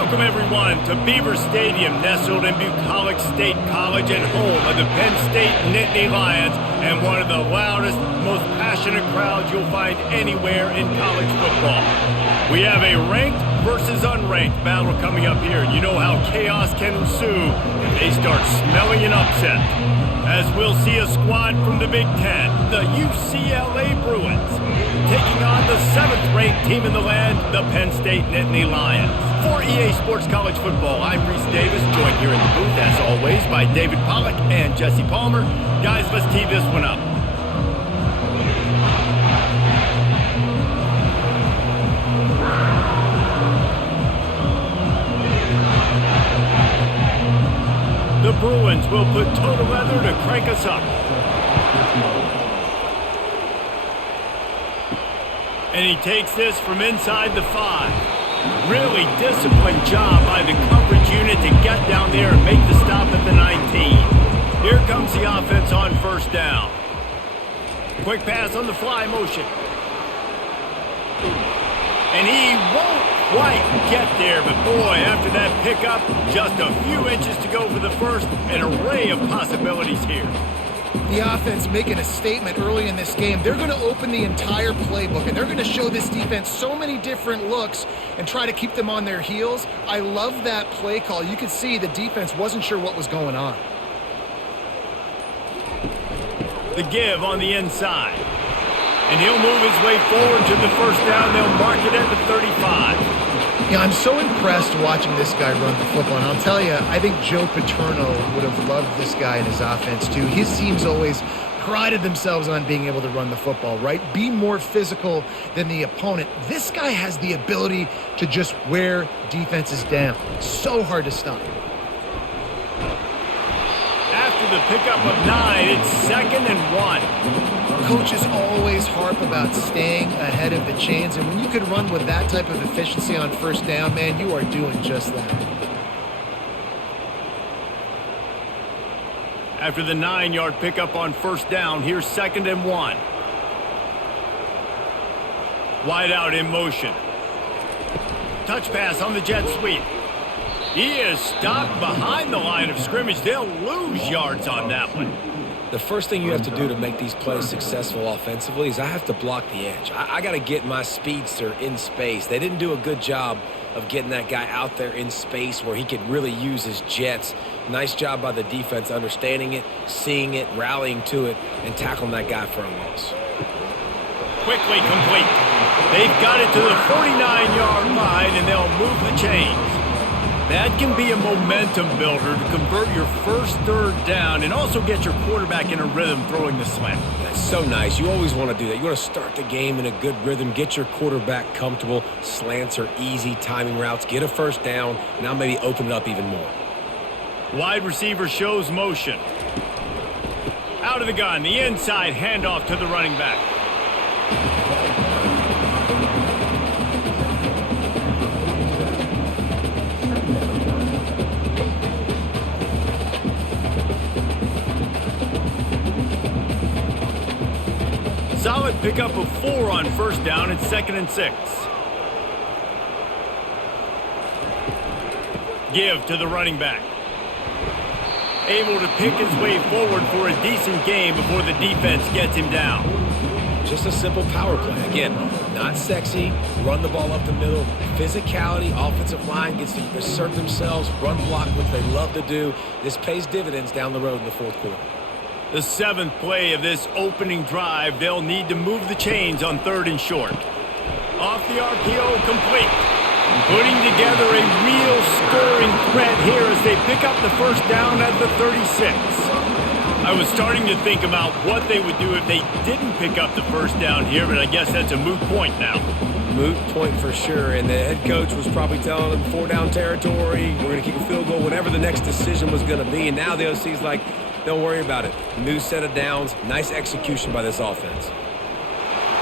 Welcome, everyone, to Beaver Stadium, nestled in Bucolic State College and home of the Penn State Nittany Lions and one of the loudest, most passionate crowds you'll find anywhere in college football. We have a ranked versus unranked battle coming up here, and you know how chaos can ensue if they start smelling an upset. As we'll see a squad from the Big Ten, the UCLA Bruins, taking on the 7th-ranked team in the land, the Penn State Nittany Lions. For EA Sports College Football, I'm Reese Davis, joined here in the booth, as always, by David Pollack and Jesse Palmer. Guys, let's tee this one up. The Bruins will put total leather to crank us up. And he takes this from inside the 5. Really disciplined job by the coverage unit to get down there and make the stop at the 19. Here comes the offense on first down. Quick pass on the fly motion. And he won't quite get there, but boy, after that pickup, just a few inches to go for the first. An array of possibilities here. The offense making a statement early in this game. They're going to open the entire playbook, and they're going to show this defense so many different looks and try to keep them on their heels. I love that play call. You could see the defense wasn't sure what was going on. The give on the inside. And he'll move his way forward to the first down. They'll mark it at the 35. Yeah, I'm so impressed watching this guy run the football. And I'll tell you, I think Joe Paterno would have loved this guy in his offense too. His teams always prided themselves on being able to run the football, right? Be more physical than the opponent. This guy has the ability to just wear defenses down. So hard to stop. After the pickup of 9, it's 2nd and 1. Coaches always harp about staying ahead of the chains, and when you can run with that type of efficiency on first down, man, you are doing just that. After the 9-yard pickup on first down, here's 2nd and 1. Wide out in motion. Touch pass on the jet sweep. He is stopped behind the line of scrimmage. They'll lose yards on that one. The first thing you have to do to make these plays successful offensively is I have to block the edge. I got to get my speedster in space. They didn't do a good job of getting that guy out there in space where he could really use his jets. Nice job by the defense understanding it, seeing it, rallying to it, and tackling that guy for a loss. Quickly complete. They've got it to the 49-yard line, and they'll move the chains. That can be a momentum builder to convert your first third down and also get your quarterback in a rhythm throwing the slant. That's so nice. You always want to do that. You want to start the game in a good rhythm, get your quarterback comfortable. Slants are easy, timing routes, get a first down, now maybe open it up even more. Wide receiver shows motion. Out of the gun, the inside handoff to the running back. Solid pickup of 4 on first down. It's 2nd and 6. Give to the running back. Able to pick his way forward for a decent gain before the defense gets him down. Just a simple power play. Again, not sexy, run the ball up the middle. Physicality, offensive line gets to assert themselves, run block, which they love to do. This pays dividends down the road in the fourth quarter. The 7th play of this opening drive, they'll need to move the chains on 3rd and short. Off the RPO, complete. Putting together a real scoring threat here as they pick up the first down at the 36. I was starting to think about what they would do if they didn't pick up the first down here, but I guess that's a moot point now. Moot point for sure, and the head coach was probably telling them 4-down territory, we're going to kick a field goal, whatever the next decision was going to be, and now the OC's like, don't worry about it. New set of downs. Nice execution by this offense.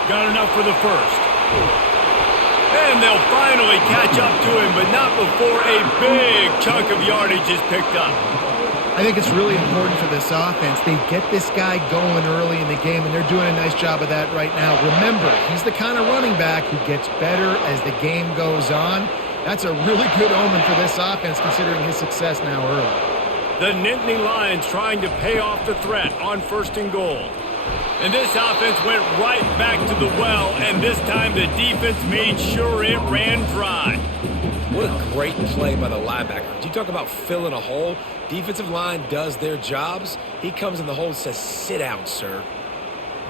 Got enough for the first. And they'll finally catch up to him, but not before a big chunk of yardage is picked up. I think it's really important for this offense. They get this guy going early in the game, and they're doing a nice job of that right now. Remember, he's the kind of running back who gets better as the game goes on. That's a really good omen for this offense considering his success now early. The Nittany Lions trying to pay off the threat on 1st and goal. And this offense went right back to the well, and this time the defense made sure it ran dry. What a great play by the linebacker. You talk about filling a hole. Defensive line does their jobs. He comes in the hole and says, "Sit down, sir."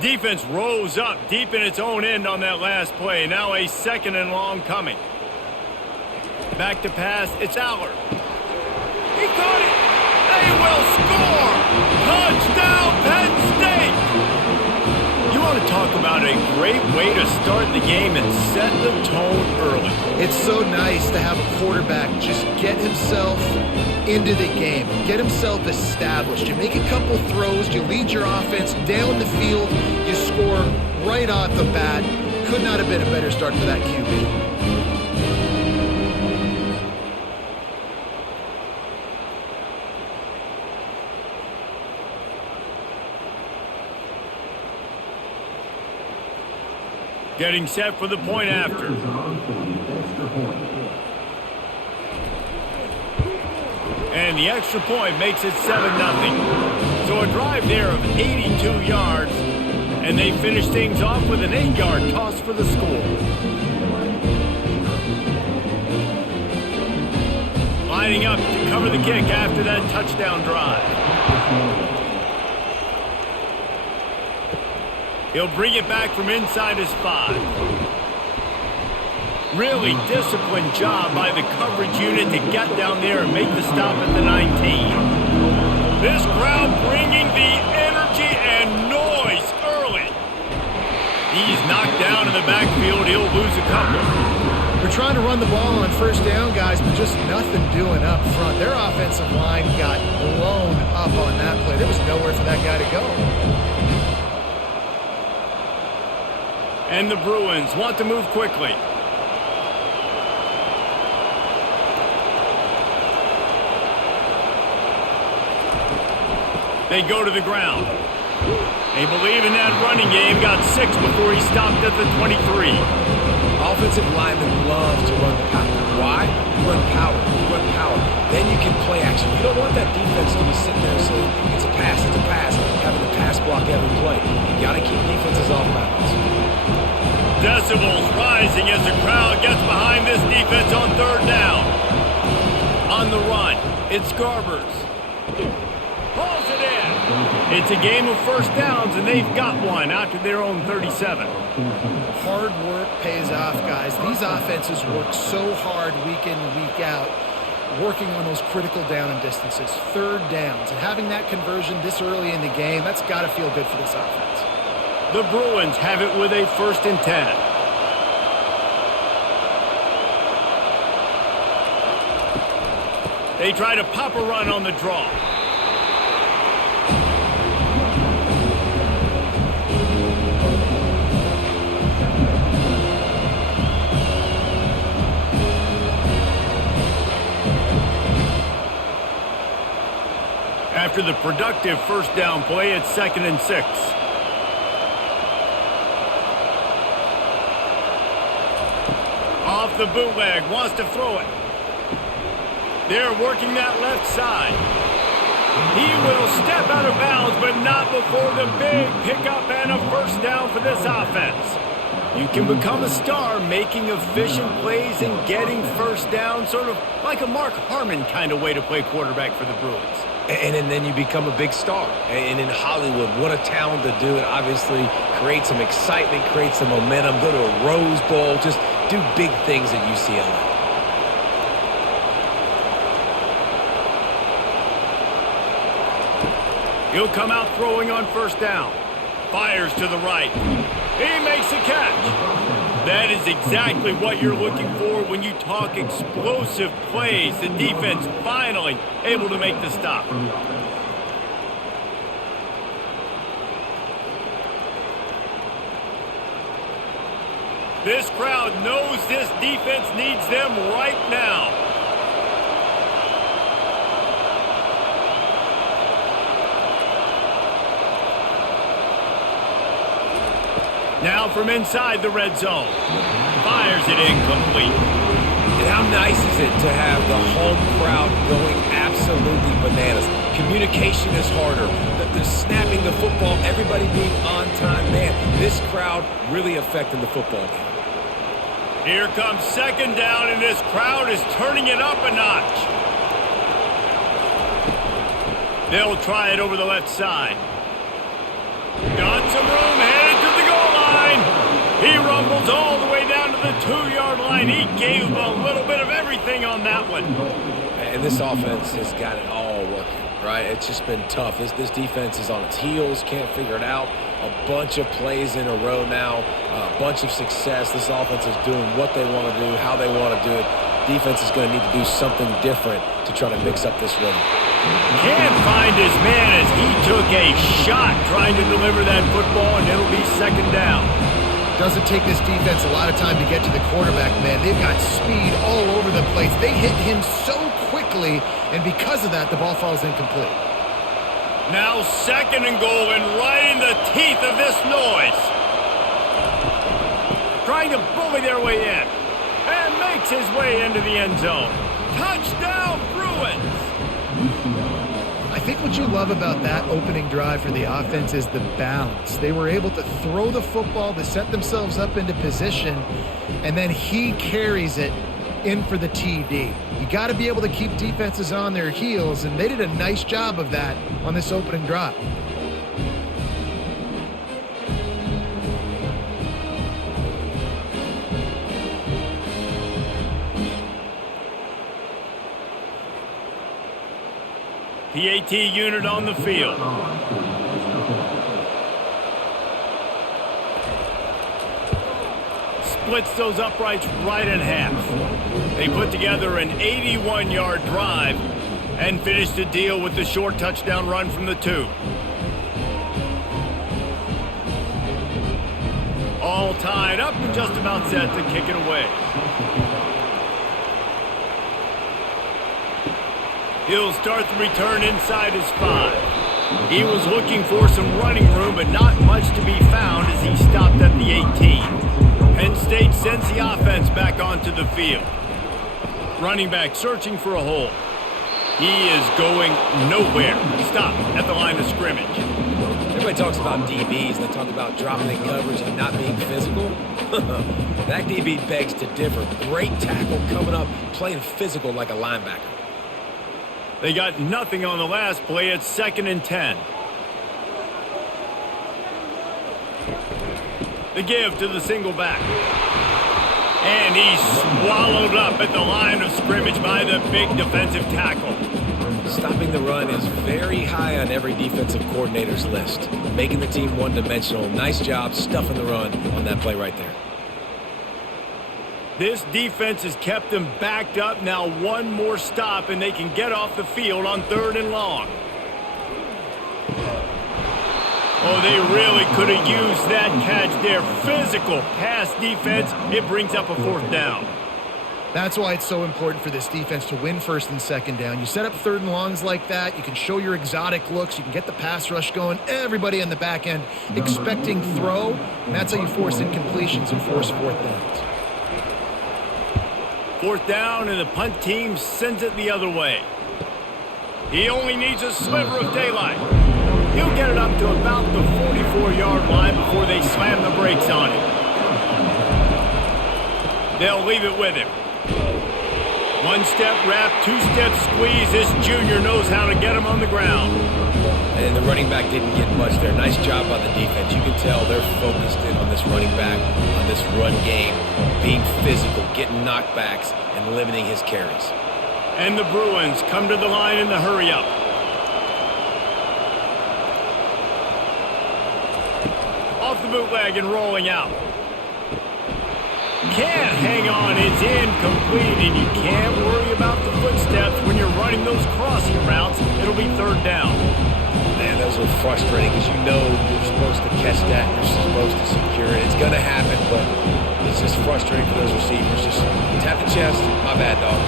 Defense rose up deep in its own end on that last play. Now a 2nd and long coming. Back to pass. It's Allard. He caught it. They will score. Touchdown, Penn State. You want to talk about a great way to start the game and set the tone early. It's so nice to have a quarterback just get himself into the game, get himself established. You make a couple throws, you lead your offense down the field, you score right off the bat. Could not have been a better start for that QB. Getting set for the point after. And the extra point makes it 7-0. So a drive there of 82 yards, and they finish things off with an 8-yard toss for the score. Lining up to cover the kick after that touchdown drive. He'll bring it back from inside his 5. Really disciplined job by the coverage unit to get down there and make the stop at the 19. This crowd bringing the energy and noise early. He's knocked down in the backfield. He'll lose a couple. We're trying to run the ball on 1st down, guys, but just nothing doing up front. Their offensive line got blown up on that play. There was nowhere for that guy to go. And the Bruins want to move quickly. They go to the ground. They believe in that running game. Got 6 before he stopped at the 23. Offensive linemen love to run the power. Why? You run power. You run power. Then you can play action. You don't want that defense to be sitting there saying, it's a pass, having to pass block every play. You got to keep defenses off balance. Decibels rising as the crowd gets behind this defense on 3rd down. On the run, it's Garbers. Pulls it in. It's a game of 1st downs, and they've got one out to their own 37. Hard work pays off, guys. These offenses work so hard week in and week out, working on those critical down and distances, 3rd downs. And having that conversion this early in the game, that's got to feel good for this offense. The Bruins have it with a 1st and 10. They try to pop a run on the draw. After the productive 1st down play, it's 2nd and 6. Off the bootleg, wants to throw it. They're working that left side. He will step out of bounds, but not before the big pickup and a 1st down for this offense. You can become a star making efficient plays and getting 1st down, sort of like a Mark Harmon kind of way to play quarterback for the Bruins. And then you become a big star. And in Hollywood, what a talent to do it. Obviously, create some excitement, create some momentum, go to a Rose Bowl, just do big things at UCLA. He'll come out throwing on 1st down. Fires to the right. He makes a catch. That is exactly what you're looking for when you talk explosive plays. The defense finally able to make the stop. This crowd knows this defense needs them right now. Now from inside the red zone. Fires it incomplete. And how nice it to have the home crowd going absolutely bananas. Communication is harder. The snapping the football, everybody being on time. Man, this crowd really affecting the football game. Here comes second down, and this crowd is turning it up a notch. They'll try it over the left side. Got some room, headed to the goal line. He rumbles all the way down to the 2-yard line. He gave a little bit of everything on that one. And this offense has got it all working, right? It's just been tough. This defense is on its heels, can't figure it out. A bunch of plays in a row now, a bunch of success. This offense is doing what they want to do, how they want to do it. Defense is going to need to do something different to try to mix up this rhythm. Can't find his man as he took a shot trying to deliver that football, and it'll be second down. Doesn't take this defense a lot of time to get to the quarterback, man. They've got speed all over the place. They hit him so quickly, and because of that, the ball falls incomplete. Now second and goal, and right in the teeth of this noise. Trying to bully their way in, and makes his way into the end zone. Touchdown, Bruins! I think what you love about that opening drive for the offense is the balance. They were able to throw the football to set themselves up into position, and then he carries it in for the TD. You got to be able to keep defenses on their heels, and they did a nice job of that on this opening drive. PAT unit on the field. Splits those uprights right in half. They put together an 81-yard drive and finish the deal with the short touchdown run from the 2. All tied up and just about set to kick it away. He'll start the return inside his 5. He was looking for some running room, but not much to be found as he stopped at the 18. Penn State sends the offense back onto the field. Running back searching for a hole. He is going nowhere. Stop at the line of scrimmage. Everybody talks about DBs. They talk about dropping in coverage and not being physical. That DB begs to differ. Great tackle coming up, playing physical like a linebacker. They got nothing on the last play. It's 2nd and 10. The give to the single back. And he's swallowed up at the line of scrimmage by the big defensive tackle. Stopping the run is very high on every defensive coordinator's list. Making the team one-dimensional. Nice job stuffing the run on that play right there. This defense has kept them backed up. Now one more stop, and they can get off the field on 3rd and long. Oh, they really could have used that catch there. Physical pass defense. It brings up a 4th down. That's why it's so important for this defense to win 1st and 2nd down. You set up 3rd and longs like that. You can show your exotic looks. You can get the pass rush going. Everybody on the back end expecting throw. And that's how you force incompletions and force 4th downs. 4th down, and the punt team sends it the other way. He only needs a sliver of daylight. He'll get it up to about the 44-yard line before they slam the brakes on it. They'll leave it with him. 1-step wrap, 2-step squeeze. This junior knows how to get him on the ground. And the running back didn't get much there. Nice job by the defense. You can tell they're focused in on this running back, on this run game, being physical, getting knockbacks, and limiting his carries. And the Bruins come to the line in the hurry-up. Off the bootleg and rolling out. Can't hang on. It's incomplete, and you can't worry about the footsteps when you're running those crossing routes. It'll be 3rd down. Man, those are frustrating because you know you're supposed to catch that. You're supposed to secure it. It's going to happen, but it's just frustrating for those receivers. Just tap the chest. My bad, dog.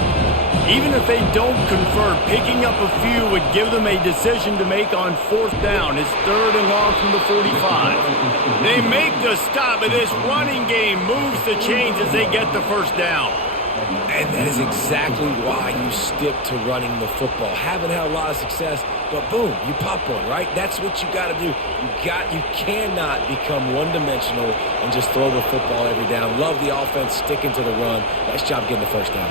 Even if they don't convert, picking up a few would give them a decision to make on 4th down. It's 3rd and long from the 45. They make the stop, and this running game moves the chains as they get the 1st down. And that is exactly why you stick to running the football. Haven't had a lot of success, but boom, you pop one, right? That's what you got to do. You cannot become one-dimensional and just throw the football every down. Love the offense sticking to the run. Nice job getting the first down.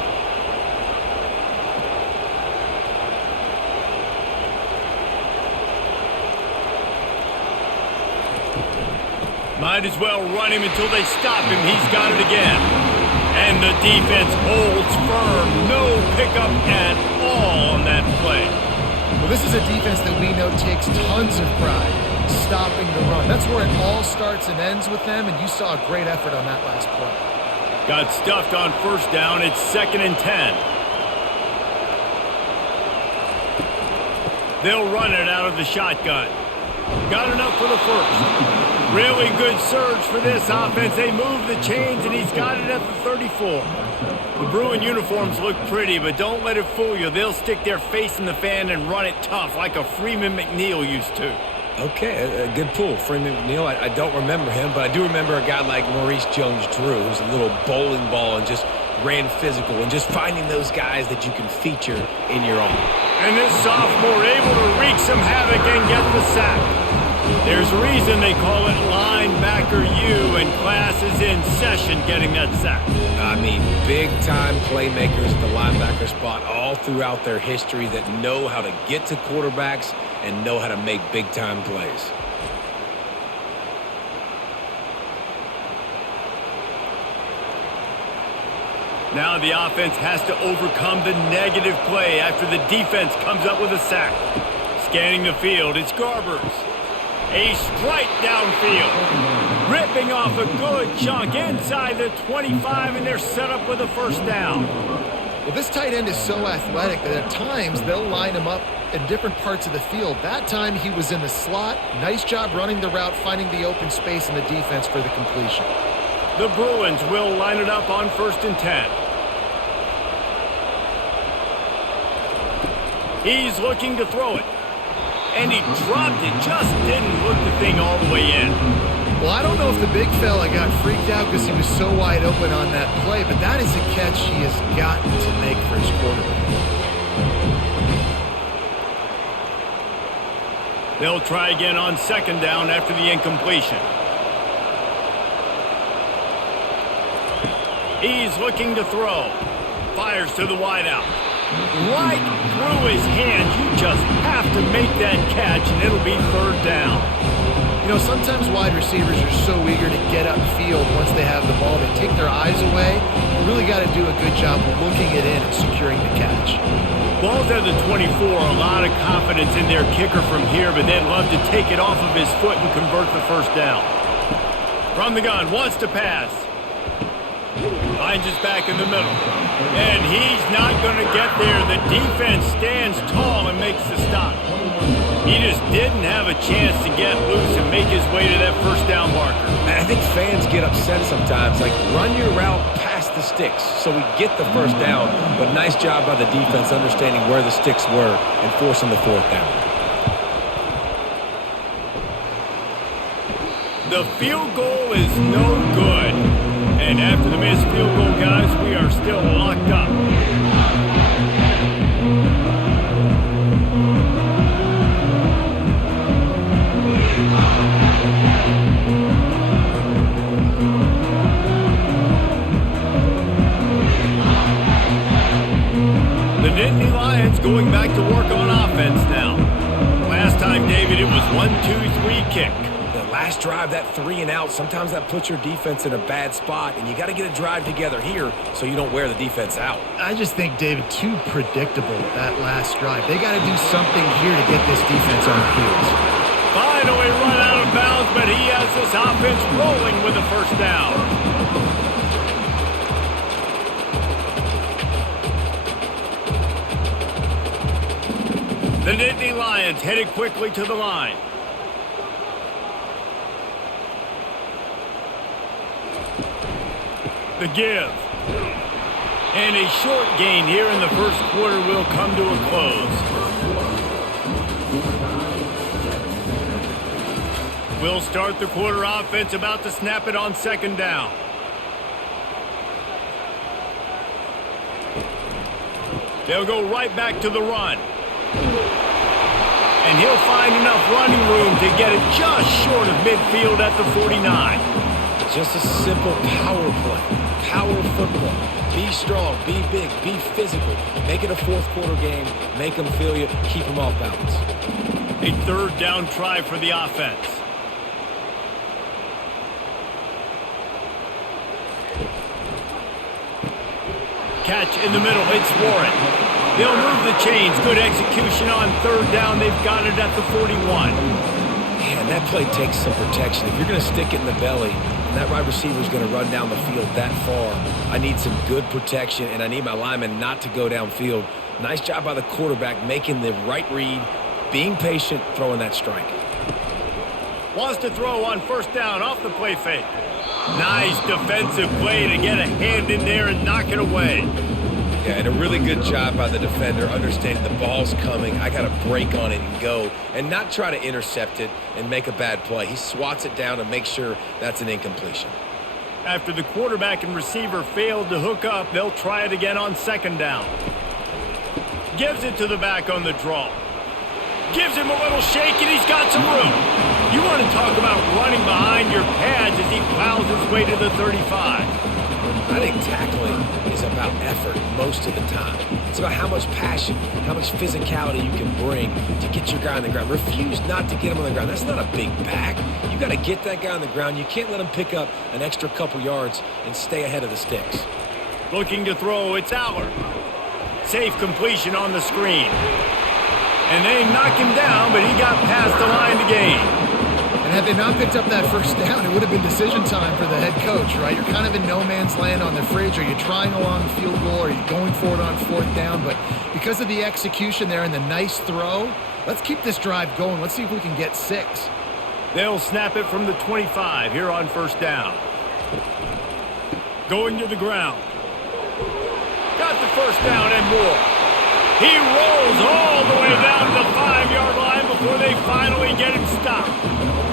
Might as well run him until they stop him. He's got it again. And the defense holds firm. No pickup at all on that play. Well, this is a defense that we know takes tons of pride stopping the run. That's where it all starts and ends with them, and you saw a great effort on that last play. Got stuffed on first down. It's 2nd and 10. They'll run it out of the shotgun. Got enough for the first. Really good surge for this offense. They move the chains, and he's got it at the 34. The Bruin uniforms look pretty, but don't let it fool you. They'll stick their face in the fan and run it tough like a Freeman McNeil used to. Okay, a good pull. Freeman McNeil, I don't remember him, but I do remember a guy like Maurice Jones-Drew, who's a little bowling ball and just ran physical, and just finding those guys that you can feature in your own. And this sophomore able to wreak some havoc and get the sack. There's a reason they call it linebacker U, and class is in session getting that sack. I mean, big-time playmakers at the linebacker spot all throughout their history that know how to get to quarterbacks and know how to make big-time plays. Now the offense has to overcome the negative play after the defense comes up with a sack. Scanning the field, it's Garbers. A strike downfield. Ripping off a good chunk inside the 25, and they're set up with a first down. Well, this tight end is so athletic that at times they'll line him up in different parts of the field. That time he was in the slot. Nice job running the route, finding the open space in the defense for the completion. The Bruins will line it up on 1st and 10. He's looking to throw it. And he dropped it, just didn't look the thing all the way in. Well, I don't know if the big fella got freaked out because he was so wide open on that play, but that is a catch he has got to make for his quarterback. They'll try again on 2nd down after the incompletion. He's looking to throw. Fires to the wideout. Right through his hands. You just have to make that catch, and it'll be 3rd down. You know, sometimes wide receivers are so eager to get upfield once they have the ball. They take their eyes away. You really got to do a good job looking it in and securing the catch. Ball's at the 24. A lot of confidence in their kicker from here, but they'd love to take it off of his foot and convert the first down. From the gun, wants to pass. Finds his back in the middle. And he's not going to get there. The defense stands tall and makes the stop. He just didn't have a chance to get loose and make his way to that first down marker. And I think fans get upset sometimes. Like, run your route past the sticks so we get the first down. But nice job by the defense understanding where the sticks were and forcing the 4th down. The field goal is no good. And after the missed field goal, guys, we are still locked up. The Nittany Lions going back to work on offense now. Last time, David, it was 1-2-3 kick. Last drive, that 3 and out, sometimes that puts your defense in a bad spot, and you got to get a drive together here so you don't wear the defense out. I just think, David, too predictable that last drive. They got to do something here to get this defense on the heels. Finally run out of bounds, but he has this offense rolling with the first down. The Nittany Lions headed quickly to the line. The give. And a short gain here in the first quarter will come to a close. We'll start the quarter offense about to snap it on 2nd down. They'll go right back to the run. And he'll find enough running room to get it just short of midfield at the 49. Just a simple power play. Power football. Be strong, be big, be physical. Make it a fourth quarter game. Make them feel you. Keep them off balance. A third down try for the offense. Catch in the middle. It's Warren. They'll move the chains. Good execution on third down. They've got it at the 41. Man, that play takes some protection. If you're going to stick it in the belly, and that wide receiver is going to run down the field that far, I need some good protection, and I need my lineman not to go downfield. Nice job by the quarterback making the right read, being patient, throwing that strike. Wants to throw on first down off the play fake. Nice defensive play to get a hand in there and knock it away. Yeah, and a really good job by the defender understanding the ball's coming. I got to break on it and go and not try to intercept it and make a bad play. He swats it down and makes sure that's an incompletion. After the quarterback and receiver failed to hook up, they'll try it again on second down. Gives it to the back on the draw. Gives him a little shake, and he's got some room. You want to talk about running behind your pads as he plows his way to the 35. I think tackling is about effort most of the time. It's about how much passion, how much physicality you can bring to get your guy on the ground. Refuse not to get him on the ground. That's not a big back. You got to get that guy on the ground. You can't let him pick up an extra couple yards and stay ahead of the sticks. Looking to throw, it's Aller. Safe completion on the screen. And they knocked him down, but he got past the line to gain. And had they not picked up that first down, it would have been decision time for the head coach, right? You're kind of in no man's land on the fridge. Are you trying a long field goal? Are you going for it on fourth down? But because of the execution there and the nice throw, let's keep this drive going. Let's see if we can get 6. They'll snap it from the 25 here on first down. Going to the ground. Got the first down and more. He rolls all the way down to the 5-yard line before they finally get him stopped.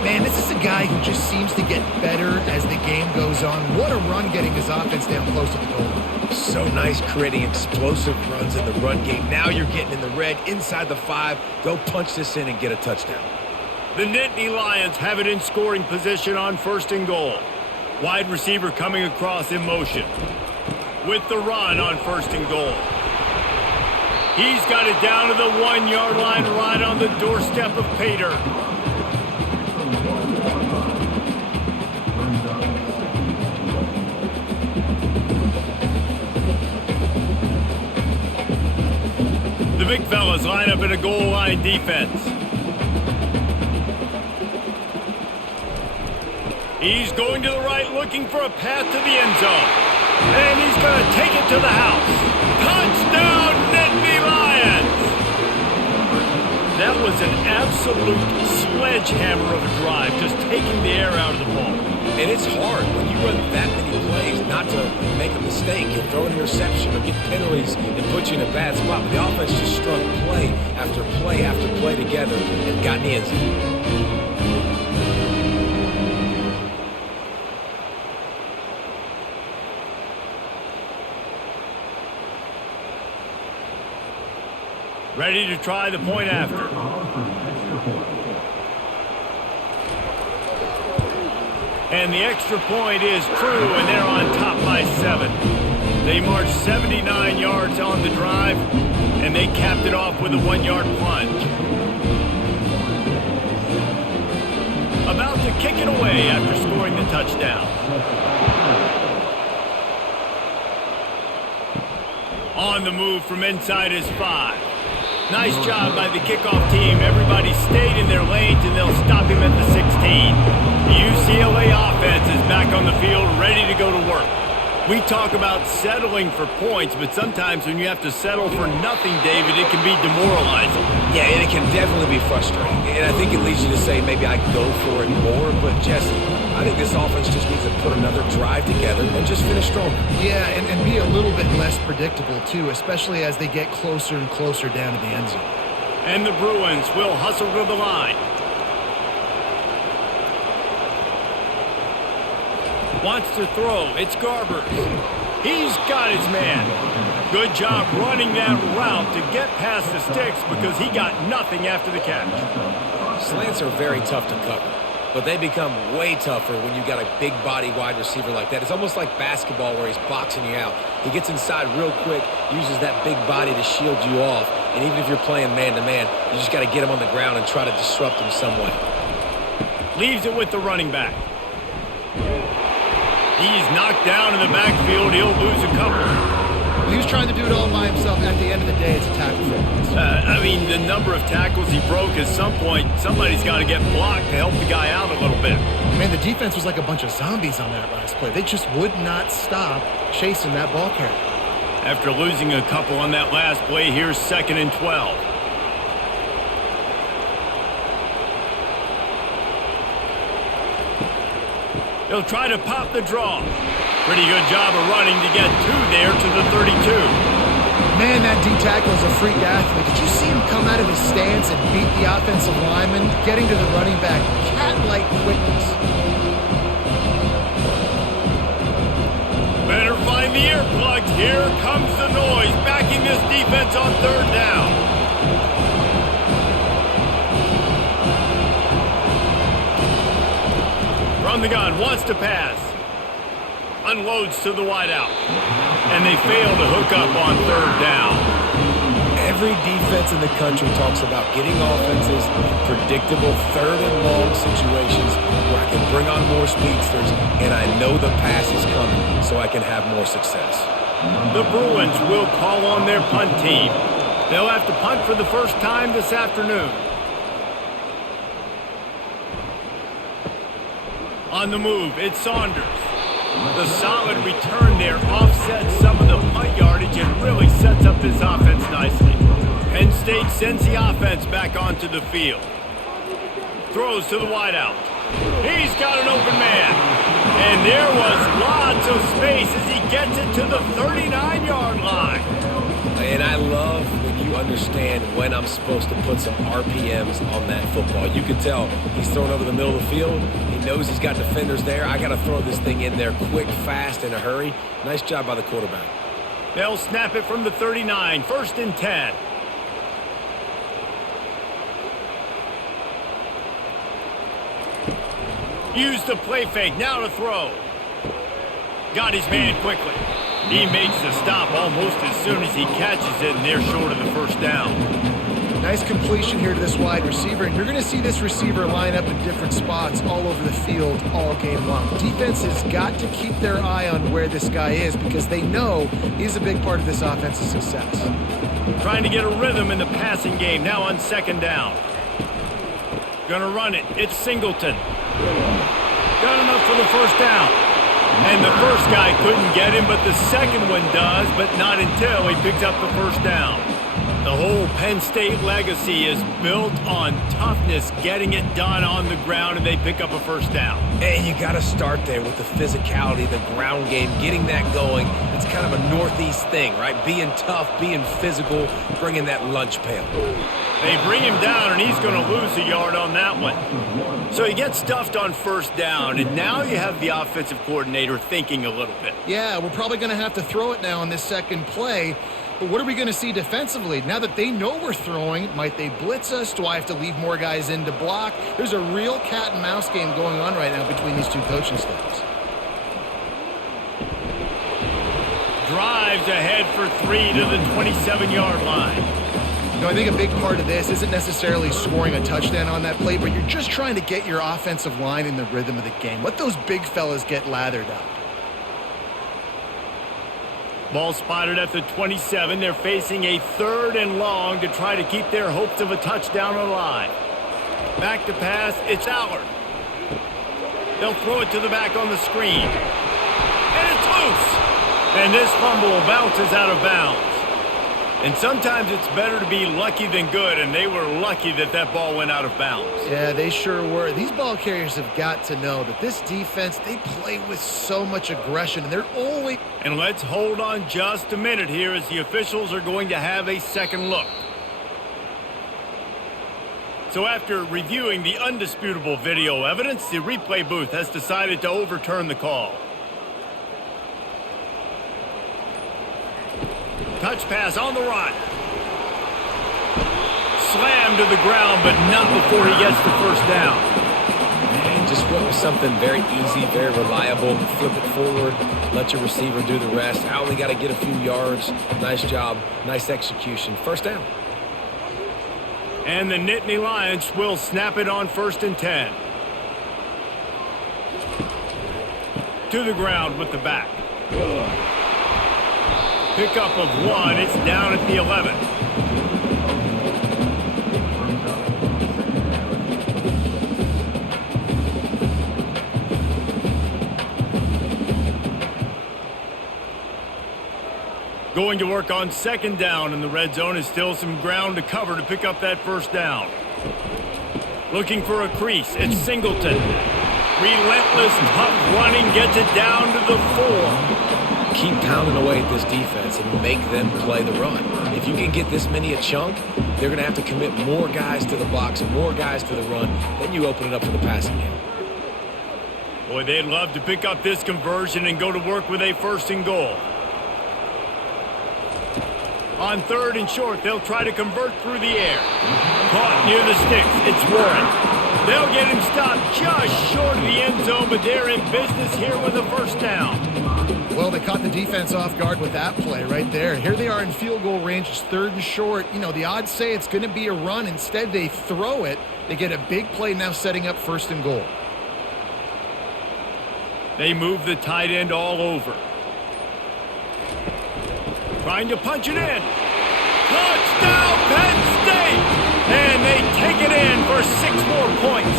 Man, this is a guy who just seems to get better as the game goes on. What a run getting his offense down close to the goal line. So nice creating explosive runs in the run game. Now you're getting in the red inside the 5. Go punch this in and get a touchdown. The Nittany Lions have it in scoring position on first and goal. Wide receiver coming across in motion. With the run on first and goal. He's got it down to the 1-yard line right on the doorstep of Pater. The big fellas line up in a goal line defense. He's going to the right looking for a path to the end zone. And he's going to take it to the house. Touchdown, Nittany Lions! That was an absolute sledgehammer of a drive, just taking the air out of the ball. And it's hard when you run that many plays not to make a mistake and throw an interception or get penalties and put you in a bad spot. But the offense just strung play after play after play together and got in the end zone. Ready to try the point after. And the extra point is true, and they're on top by 7. They marched 79 yards on the drive, and they capped it off with a 1-yard plunge. About to kick it away after scoring the touchdown. On the move from inside his 5. Nice job by the kickoff team. Everybody stayed in their lanes, and they'll stop him at the 16. The UCLA offense is back on the field, ready to go to work. We talk about settling for points, but sometimes when you have to settle for nothing, David, it can be demoralizing. Yeah, and it can definitely be frustrating. And I think it leads you to say maybe I go for it more. But, Jesse, I think this offense just needs to put another drive together and just finish stronger. Yeah, and be a little bit less predictable, too, especially as they get closer and closer down to the end zone. And the Bruins will hustle to the line. Wants to throw. It's Garber. He's got his man. Good job running that route to get past the sticks because he got nothing after the catch. Slants are very tough to cover, but they become way tougher when you got a big body wide receiver like that. It's almost like basketball where he's boxing you out. He gets inside real quick, uses that big body to shield you off, and even if you're playing man-to-man, you just got to get him on the ground and try to disrupt him some way. Leaves it with the running back. He's knocked down in the backfield. He'll lose a couple. He was trying to do it all by himself, and at the end of the day, it's a tackle for him. I mean, the number of tackles he broke, at some point, somebody's got to get blocked to help the guy out a little bit. Man, the defense was like a bunch of zombies on that last play. They just would not stop chasing that ball carrier. After losing a couple on that last play, here's 2nd and 12. He'll try to pop the draw. Pretty good job of running to get 2 there to the 32. Man, that D-tackle is a freak athlete. Did you see him come out of his stance and beat the offensive lineman, getting to the running back? Cat-like quickness. Better find the earplugs. Here comes the noise, backing this defense on 3rd down. From the gun, wants to pass. Unloads to the wideout. And they fail to hook up on 3rd down. Every defense in the country talks about getting offenses in predictable 3rd and long situations where I can bring on more speedsters and I know the pass is coming so I can have more success. The Bruins will call on their punt team. They'll have to punt for the first time this afternoon. On the move, it's Saunders. The solid return there offsets some of the punt yardage and really sets up this offense nicely. Penn State sends the offense back onto the field. Throws to the wideout. He's got an open man. And there was lots of space as he gets it to the 39-yard line. And I love when you understand when I'm supposed to put some RPMs on that football. You can tell he's throwing over the middle of the field. He knows he's got defenders there. I got to throw this thing in there quick, fast, in a hurry. Nice job by the quarterback. They'll snap it from the 39, 1st and 10. Use the play fake, now to throw. Got his man quickly. He makes the stop almost as soon as he catches it, and they're short of the 1st down. Nice completion here to this wide receiver, and you're going to see this receiver line up in different spots all over the field all game long. Defense has got to keep their eye on where this guy is because they know he's a big part of this offense's success. Trying to get a rhythm in the passing game, now on 2nd down. Gonna run it, it's Singleton. Got enough for the 1st down. And the first guy couldn't get him, but the second one does, but not until he picks up the 1st down. The whole Penn State legacy is built on toughness, getting it done on the ground, and they pick up a 1st down. And you got to start there with the physicality, the ground game, getting that going. It's kind of a Northeast thing, right? Being tough, being physical, bringing that lunch pail. They bring him down, and he's going to lose a yard on that one. So he gets stuffed on 1st down, and now you have the offensive coordinator thinking a little bit. Yeah, we're probably going to have to throw it now on this second play. But what are we going to see defensively? Now that they know we're throwing, might they blitz us? Do I have to leave more guys in to block? There's a real cat and mouse game going on right now between these two coaching staffs. Drives ahead for 3 to the 27-yard line. You know, I think a big part of this isn't necessarily scoring a touchdown on that play, but you're just trying to get your offensive line in the rhythm of the game. Let those big fellas get lathered up. Ball spotted at the 27. They're facing a 3rd and long to try to keep their hopes of a touchdown alive. Back to pass, it's Allard. They'll throw it to the back on the screen. And it's loose. And this fumble bounces out of bounds. And sometimes it's better to be lucky than good, and they were lucky that that ball went out of bounds. Yeah, they sure were. These ball carriers have got to know that this defense, they play with so much aggression, and they're always... And let's hold on just a minute here as the officials are going to have a second look. So after reviewing the undisputable video evidence, the replay booth has decided to overturn the call. touch pass on the run. Slammed to the ground, but not before he gets the first down. And just went with something very easy, very reliable. Flip it forward, let your receiver do the rest. I only got to get a few yards. Nice job, nice execution. First down. And the Nittany Lions will snap it on 1st and 10. To the ground with the back. Pickup of 1. It's down at the 11. Going to work on 2nd down in the red zone is still some ground to cover to pick up that 1st down. Looking for a crease. It's Singleton. Relentless, tough running, gets it down to the 4. Keep pounding away at this defense and make them play the run. If you can get this many a chunk, they're going to have to commit more guys to the box, more guys to the run. Then you open it up for the passing game. Boy, they'd love to pick up this conversion and go to work with a 1st and goal. On 3rd and short, they'll try to convert through the air. Caught near the sticks. It's Warren. They'll get him stopped just short of the end zone, but they're in business here with a 1st down. Well, they caught the defense off guard with that play right there. Here they are in field goal range. It's 3rd and short. You know, the odds say it's going to be a run. Instead, they throw it. They get a big play now setting up 1st and goal. They move the tight end all over. Trying to punch it in. Touchdown, Penn State! And they take it in for 6 more points.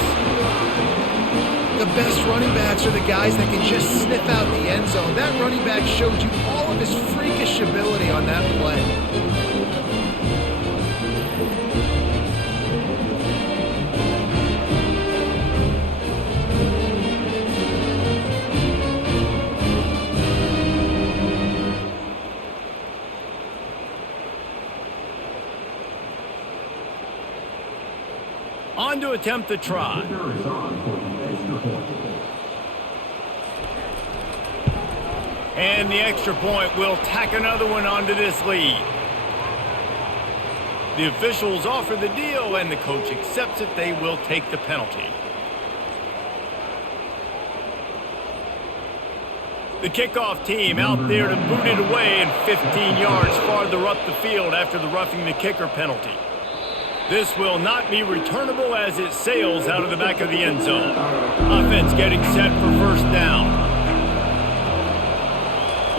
The best running backs are the guys that can just sniff out the end zone. That running back showed you all of his freakish ability on that play. On to attempt the try. And the extra point will tack another one onto this lead. The officials offer the deal, and the coach accepts it. They will take the penalty. The kickoff team out there to boot it away and 15 yards farther up the field after the roughing the kicker penalty. This will not be returnable as it sails out of the back of the end zone. Offense getting set for 1st down.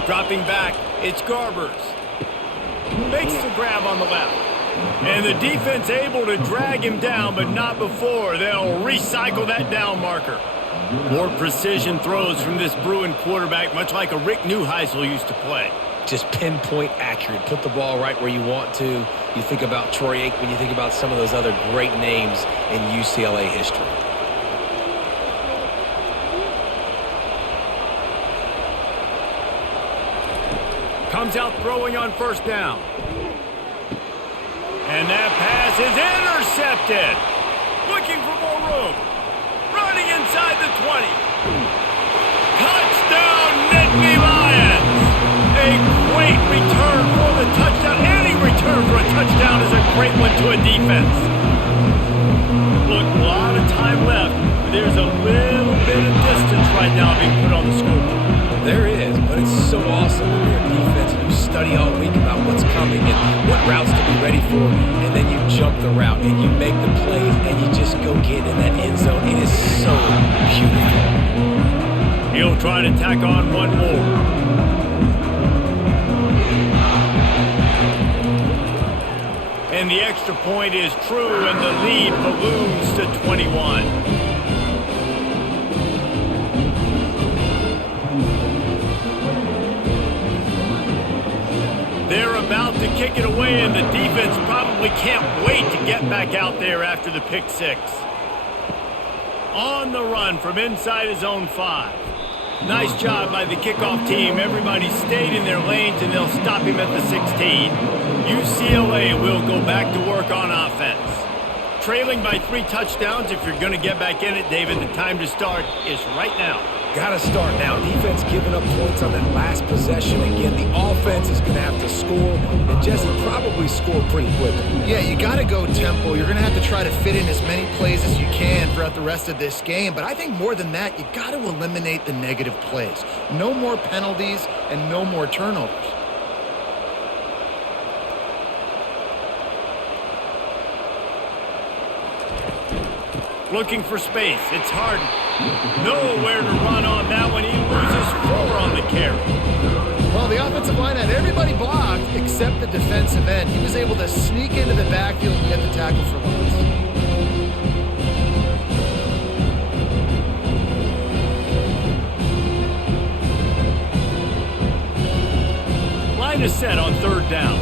Dropping back, it's Garbers. Makes the grab on the left. And the defense able to drag him down, but not before. They'll recycle that down marker. More precision throws from this Bruin quarterback, much like a Rick Neuheisel used to play. Just pinpoint accurate. Put the ball right where you want to. You think about Troy Aikman, you think about some of those other great names in UCLA history. Comes out throwing on 1st down. And that pass is intercepted. Looking for more room. Running inside the 20. Touchdown, Nittany Lions. A great return for the touchdown. Any return for a touchdown is a great one to a defense. Look, a lot of time left, but there's a little bit of distance right now being put on the scoreboard. There is, but it's so awesome when you're a defense and you study all week about what's coming and what routes to be ready for, and then you jump the route and you make the plays and you just go get in that end zone. It is so beautiful. He'll try to tack on one more. And the extra point is true, and the lead balloons to 21. They're about to kick it away, and the defense probably can't wait to get back out there after the pick 6. On the run from inside his own 5. Nice job by the kickoff team. Everybody stayed in their lanes, and they'll stop him at the 16. UCLA will go back to work on offense. Trailing by 3 touchdowns. If you're going to get back in it, David, the time to start is right now. got to start now. Defense giving up points on that last possession. Again, the offense is going to have to score, and Jesse probably score pretty quickly. Yeah, you got to go tempo. You're going to have to try to fit in as many plays as you can throughout the rest of this game. But I think more than that, you got to eliminate the negative plays. No more penalties and no more turnovers. Looking for space. It's Harden. Nowhere to run on that one. He loses 4 on the carry. Well, the offensive line had everybody blocked except the defensive end. He was able to sneak into the backfield and get the tackle for loss. Line is set on 3rd down.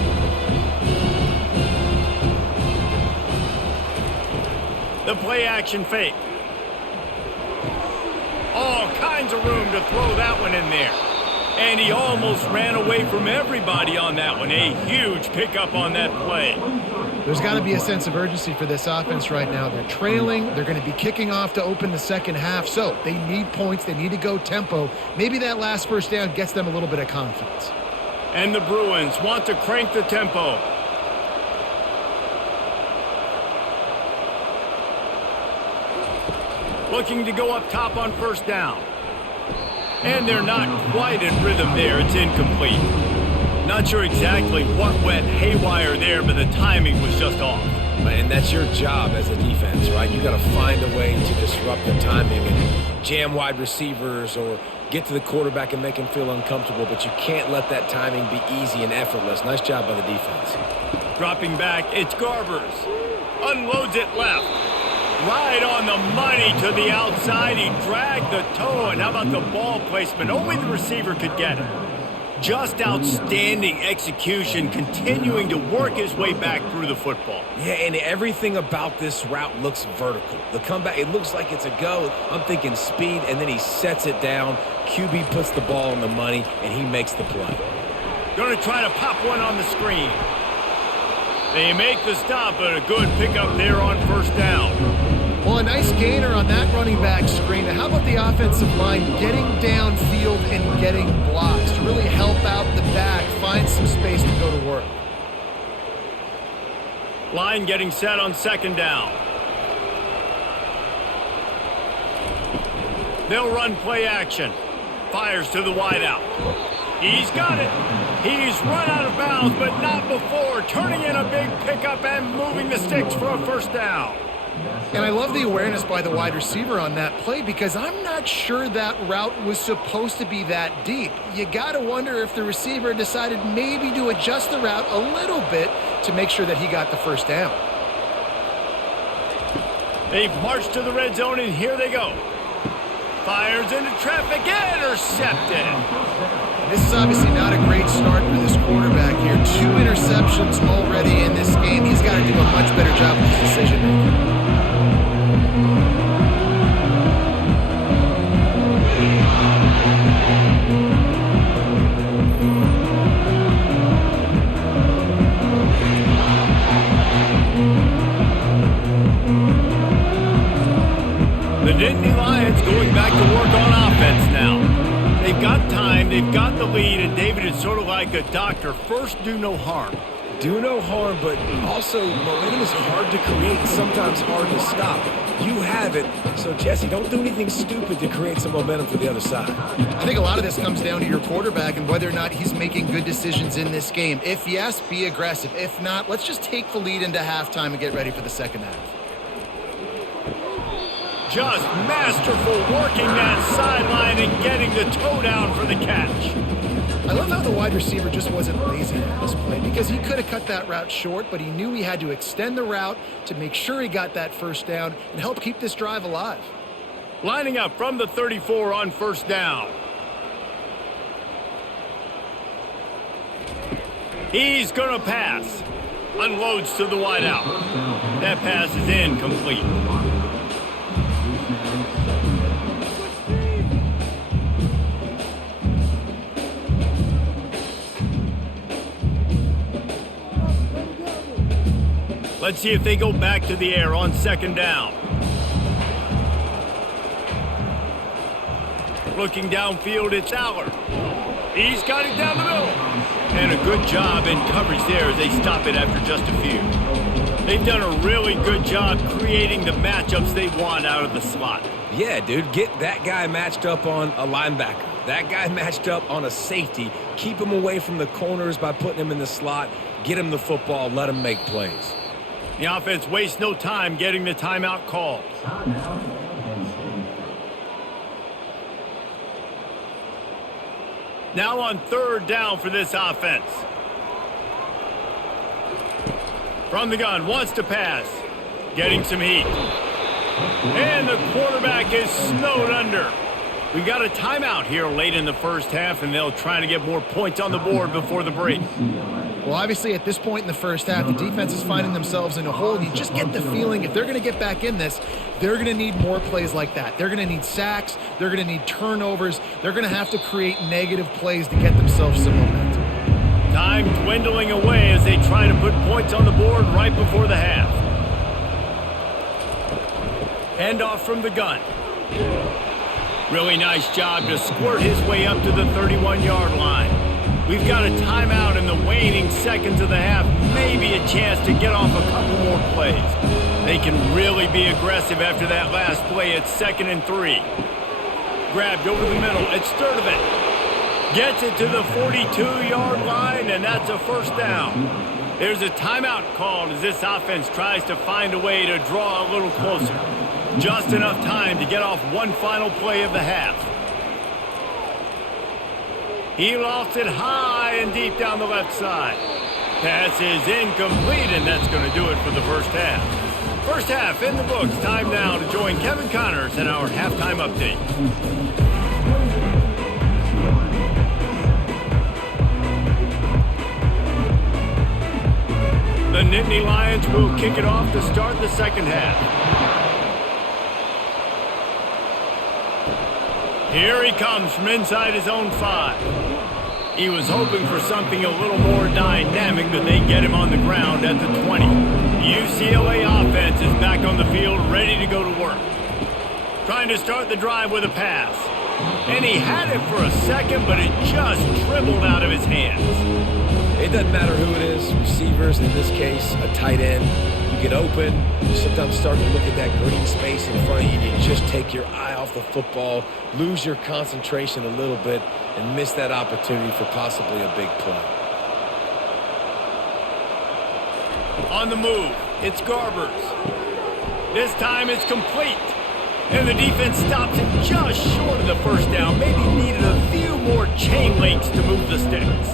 The play-action fake. All kinds of room to throw that one in there. And he almost ran away from everybody on that one. A huge pickup on that play. There's got to be a sense of urgency for this offense right now. They're trailing. They're going to be kicking off to open the second half. So they need points. They need to go tempo. Maybe that last first down gets them a little bit of confidence. And the Bruins want to crank the tempo. Looking to go up top on 1st down. And they're not quite in rhythm there. It's incomplete. Not sure exactly what went haywire there, but the timing was just off. And that's your job as a defense, right? You got to find a way to disrupt the timing and jam wide receivers or get to the quarterback and make him feel uncomfortable, but you can't let that timing be easy and effortless. Nice job by the defense. Dropping back, it's Garbers. Unloads it left. Right on the money to the outside. He dragged the toe, and how about the ball placement? Only the receiver could get it. Just outstanding execution, continuing to work his way back through the football. Yeah, and everything about this route looks vertical. The comeback, it looks like it's a go. I'm thinking speed, and then he sets it down. QB puts the ball on the money, and he makes the play. Going to try to pop one on the screen. They make the stop, but a good pickup there on 1st down. Well, a nice gainer on that running back screen. Now, how about the offensive line getting downfield and getting blocks to really help out the back, find some space to go to work? Line getting set on 2nd down. They'll run play action. Fires to the wideout. He's got it. He's run out of bounds, but not before. Turning in a big pickup and moving the sticks for a 1st down. And I love the awareness by the wide receiver on that play because I'm not sure that route was supposed to be that deep. You got to wonder if the receiver decided maybe to adjust the route a little bit to make sure that he got the 1st down. They've marched to the red zone, and here they go. Fires into traffic, intercepted. This is obviously not a great start for this quarterback here. 2 interceptions already in this game. He's got to do a much better job with his decision-making. The Nittany Lions going back to work on offense now. They've got time, they've got the lead, and David is sort of like a doctor. First, do no harm. Do no harm, but also momentum is hard to create and sometimes hard to stop. You have it, so Jesse, don't do anything stupid to create some momentum for the other side. I think a lot of this comes down to your quarterback and whether or not he's making good decisions in this game. If yes, be aggressive. If not, let's just take the lead into halftime and get ready for the second half. Just masterful working that sideline and getting the toe down for the catch. I love how the wide receiver just wasn't lazy on this play because he could have cut that route short, but he knew he had to extend the route to make sure he got that 1st down and help keep this drive alive. Lining up from the 34 on 1st down. He's going to pass. Unloads to the wideout. That pass is incomplete. Let's see if they go back to the air on 2nd down. Looking downfield, it's Aller. He's got it down the middle. And a good job in coverage there as they stop it after just a few. They've done a really good job creating the matchups they want out of the slot. Yeah, dude, get that guy matched up on a linebacker. That guy matched up on a safety. Keep him away from the corners by putting him in the slot. Get him the football. Let him make plays. The offense wastes no time getting the timeout called. Now on third down for this offense. From the gun, wants to pass. Getting some heat. And the quarterback is snowed under. We got a timeout here late in the first half, and they'll try to get more points on the board before the break. Well, obviously, at this point in the first half, the defense is finding themselves in a hole. You just get the feeling if they're going to get back in this, they're going to need more plays like that. They're going to need sacks. They're going to need turnovers. They're going to have to create negative plays to get themselves some momentum. Time dwindling away as they try to put points on the board right before the half. Handoff from the gun. Really nice job to squirt his way up to the 31-yard line. We've got a timeout in the waning seconds of the half. Maybe a chance to get off a couple more plays. They can really be aggressive after that last play at 2nd and 3. Grabbed over the middle. It's Sturdivant. Gets it to the 42-yard line, and that's a first down. There's a timeout called as this offense tries to find a way to draw a little closer. Just enough time to get off one final play of the half. He lofts it high and deep down the left side. Pass is incomplete, and that's going to do it for the first half. First half in the books. Time now to join Kevin Connors in our halftime update. The Nittany Lions will kick it off to start the second half. Here he comes from inside his own 5. He was hoping for something a little more dynamic, but they get him on the ground at the 20. The UCLA offense is back on the field, ready to go to work. Trying to start the drive with a pass. And he had it for a second, but it just dribbled out of his hands. It doesn't matter who it is, receivers, in this case, a tight end. You get open, you sometimes start to look at that green space in front of you, and you just take your eye off the football, lose your concentration a little bit, and miss that opportunity for possibly a big play. On the move, it's Garbers. This time it's complete. And the defense stops him just short of the first down. Maybe needed a few more chain links to move the sticks.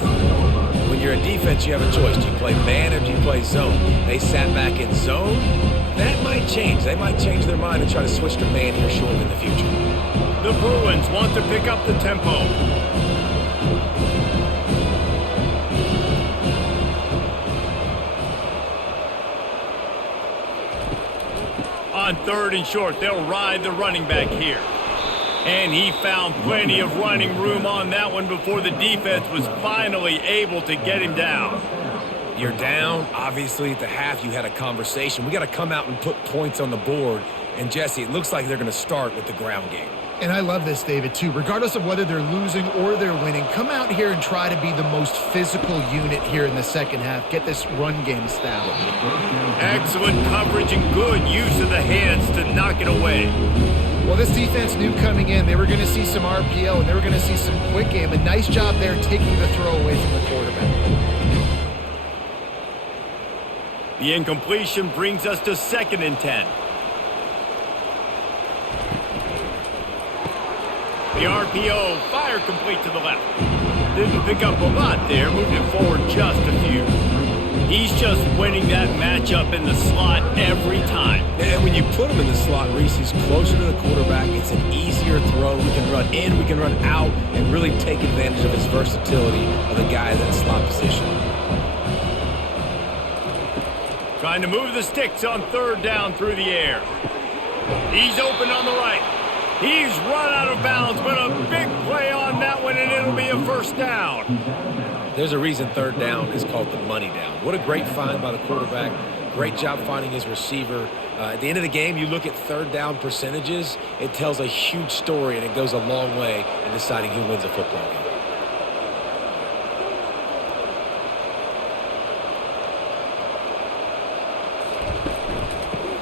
When you're a defense, you have a choice. Do you play man or do you play zone? They sat back in zone. That might change. They might change their mind and try to switch to man here shortly in the future. The Bruins want to pick up the tempo. On 3rd and short, they'll ride the running back here. And he found plenty of running room on that one before the defense was finally able to get him down. You're down. Obviously, at the half, you had a conversation. We got to come out and put points on the board. And, Jesse, it looks like they're going to start with the ground game. And I love this, David, too. Regardless of whether they're losing or they're winning, come out here and try to be the most physical unit here in the second half. Get this run game established. Excellent coverage and good use of the hands to knock it away. Well, this defense knew coming in they were going to see some RPO and they were going to see some quick game. A nice job there taking the throw away from the quarterback. The incompletion brings us to 2nd and 10. The RPO, fire complete to the left. Didn't pick up a lot there, moved it forward just a few. He's just winning that matchup in the slot every time. And when you put him in the slot, Reese, he's closer to the quarterback. It's an easier throw. We can run in, we can run out, and really take advantage of his versatility of the guy in that slot position. Trying to move the sticks on 3rd down through the air. He's open on the right. He's run out of bounds, but a big play on that one, and it'll be a first down. There's a reason 3rd down is called the money down. What a great find by the quarterback. Great job finding his receiver. At the end of the game, you look at third down percentages. It tells a huge story, and it goes a long way in deciding who wins a football game.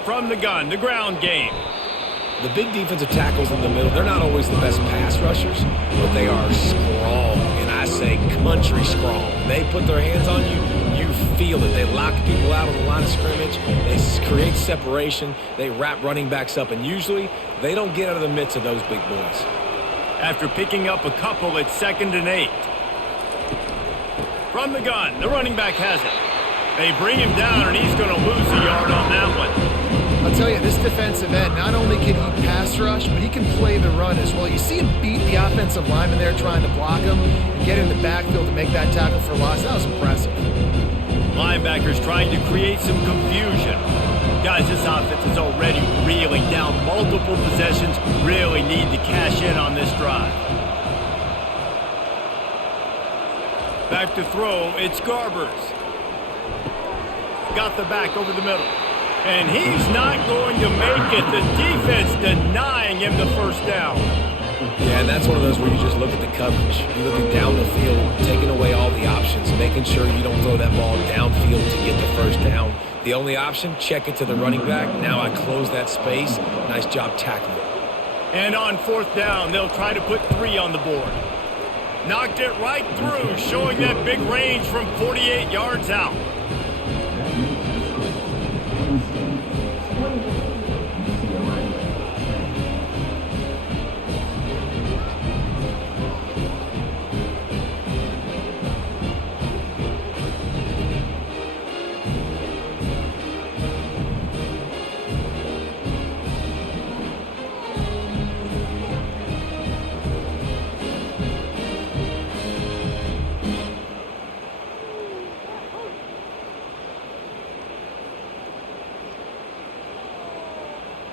From the gun, the ground game. The big defensive tackles in the middle, they're not always the best pass rushers, but they are strong, and I say country strong. They put their hands on you, you feel it. They lock people out on the line of scrimmage. They create separation. They wrap running backs up, and usually they don't get out of the midst of those big boys. After picking up a couple, it's 2nd and 8. From the gun, the running back has it. They bring him down, and he's going to lose a yard on that one. I'll tell you, this defensive end, not only can he pass rush, but he can play the run as well. You see him beat the offensive lineman there trying to block him and get in the backfield to make that tackle for loss. That was impressive. Linebackers trying to create some confusion. Guys, this offense is already reeling down multiple possessions. Really need to cash in on this drive. Back to throw, it's Garbers. Got the back over the middle. And he's not going to make it. The defense denying him the first down. Yeah, and that's one of those where you just look at the coverage. You're looking down the field, taking away all the options, making sure you don't throw that ball downfield to get the first down. The only option, check it to the running back. Now I close that space. Nice job tackling it. And on 4th down, they'll try to put 3 on the board. Knocked it right through, showing that big range from 48 yards out.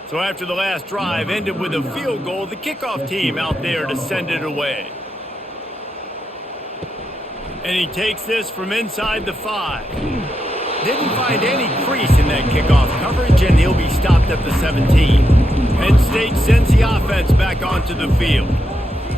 So after the last drive ended with a field goal, the kickoff team out there to send it away. And he takes this from inside the 5. Didn't find any crease in that kickoff coverage, and he'll be stopped at the 17. Penn State sends the offense back onto the field.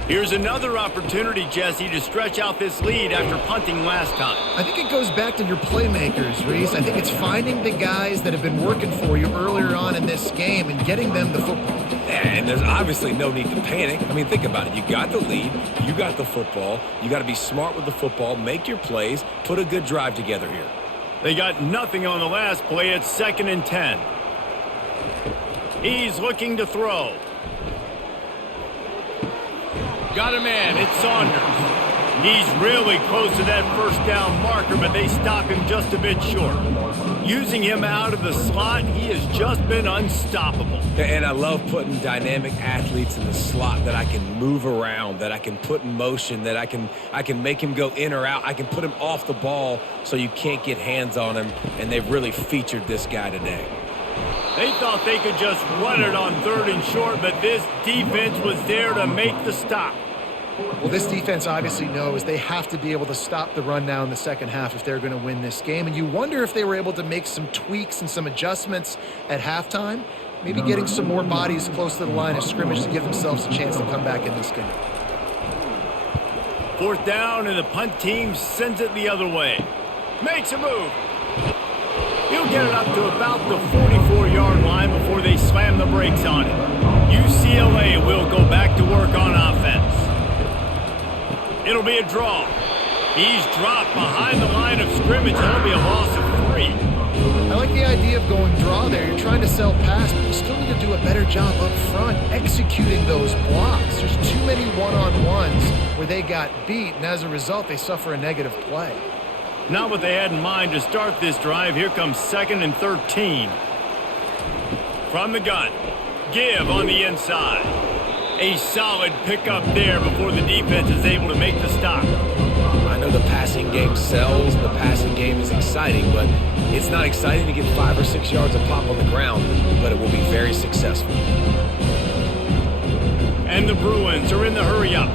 Here's another opportunity, Jesse, to stretch out this lead after punting last time. I think it goes back to your playmakers, Reese. I think it's finding the guys that have been working for you earlier on in this game and getting them the football. And there's obviously no need to panic. I mean, think about it. You got the lead. You got the football. You got to be smart with the football, make your plays, put a good drive together here. They got nothing on the last play. It's 2nd and 10. He's looking to throw. Got a man, it's Saunders. He's really close to that first down marker, but they stop him just a bit short. Using him out of the slot, he has just been unstoppable. And I love putting dynamic athletes in the slot that I can move around, that I can put in motion, that I can make him go in or out. I can put him off the ball so you can't get hands on him, and they've really featured this guy today. They thought they could just run it on 3rd and short, but this defense was there to make the stop. Well, this defense obviously knows they have to be able to stop the run now in the second half if they're going to win this game. And you wonder if they were able to make some tweaks and some adjustments at halftime, maybe getting some more bodies close to the line of scrimmage to give themselves a chance to come back in this game. 4th down, and the punt team sends it the other way. Makes a move. He'll get it up to about the 44-yard line before they slam the brakes on it. UCLA will go back to work on offense. It'll be a draw. He's dropped behind the line of scrimmage. That'll be a loss of 3. I like the idea of going draw there. You're trying to sell pass, but you still need to do a better job up front executing those blocks. There's too many one-on-ones where they got beat, and as a result, they suffer a negative play. Not what they had in mind to start this drive. Here comes 2nd and 13. From the gun. Give on the inside. A solid pickup there before the defense is able to make the stop. I know the passing game sells, the passing game is exciting, but it's not exciting to get 5 or 6 yards of pop on the ground, but it will be very successful. And the Bruins are in the hurry-up.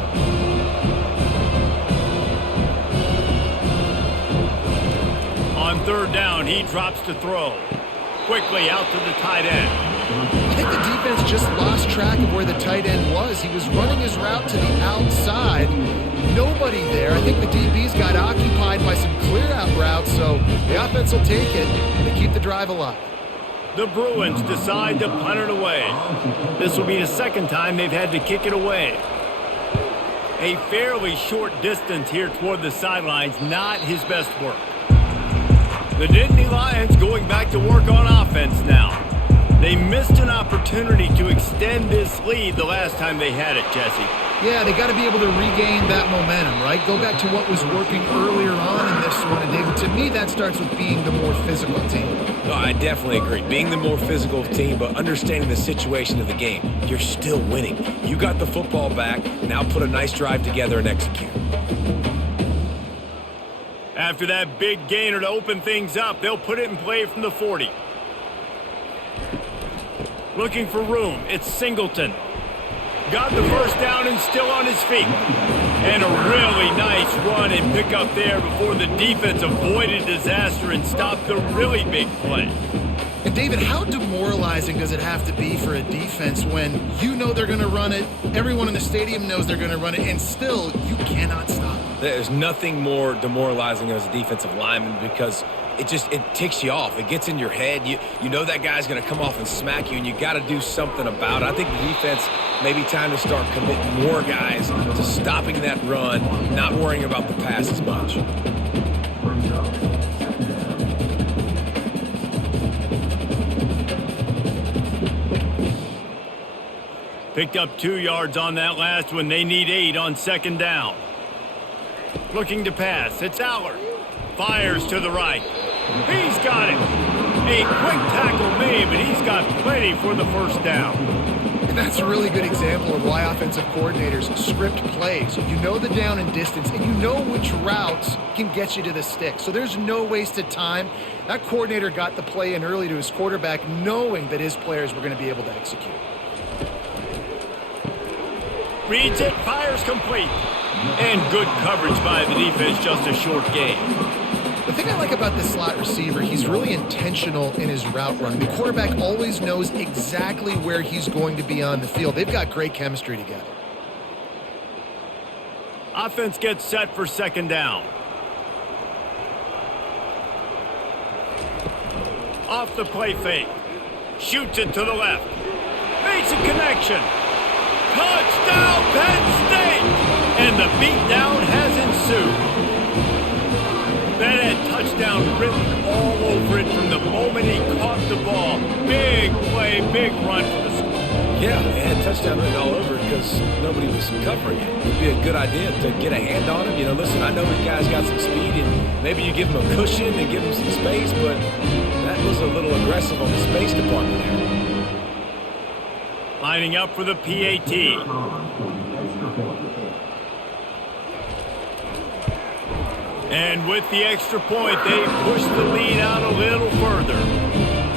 On On third down, he drops to throw. Quickly out to the tight end. I think the defense just lost track of where the tight end was. He was running his route to the outside. Nobody there. I think the DBs got occupied by some clear-out routes, so the offense will take it and to keep the drive alive. The Bruins decide to punt it away. This will be the second time they've had to kick it away. A fairly short distance here toward the sidelines, not his best work. The Nittany Lions going back to work on offense now. They missed an opportunity to extend this lead the last time they had it, Jesse. Yeah, they got to be able to regain that momentum, right? Go back to what was working earlier on in this one. And David, to me, that starts with being the more physical team. No, I definitely agree. Being the more physical team, but understanding the situation of the game. You're still winning. You got the football back. Now put a nice drive together and execute. After that big gainer to open things up, they'll put it in play from the 40. Looking for room. It's Singleton. Got the first down and still on his feet. And a really nice run and pick up there before the defense avoided disaster and stopped the really big play. And David, how demoralizing does it have to be for a defense when you know they're going to run it, everyone in the stadium knows they're going to run it, and still you cannot stop it? There's nothing more demoralizing as a defensive lineman because it ticks you off. It gets in your head. You know that guy's going to come off and smack you, and you got to do something about it. I think the defense maybe time to start committing more guys to stopping that run, not worrying about the pass as much. Picked up 2 yards on that last one. They need 8 on second down. Looking to pass. It's Allard. Fires to the right. He's got it. A quick tackle made, but he's got plenty for the first down. And that's a really good example of why offensive coordinators script plays. You know the down and distance, and you know which routes can get you to the stick. So there's no wasted time. That coordinator got the play in early to his quarterback, knowing that his players were going to be able to execute. Reads it, fires complete. And good coverage by the defense, just a short gain. The thing I like about this slot receiver, he's really intentional in his route run. The quarterback always knows exactly where he's going to be on the field. They've got great chemistry together. Offense gets set for second down. Off the play fake. Shoots it to the left. Makes a connection. Touchdown, Penn State! And the beatdown has ensued. That had touchdown written all over it from the moment he caught the ball. Big play, big run for the score. Yeah, it had touchdown written all over it because nobody was covering it. It'd be a good idea to get a hand on him. You know, listen, I know the guy's got some speed, and maybe you give him a cushion and give him some space, but that was a little aggressive on the space department there. Lining up for the PAT. And with the extra point, they pushed the lead out a little further.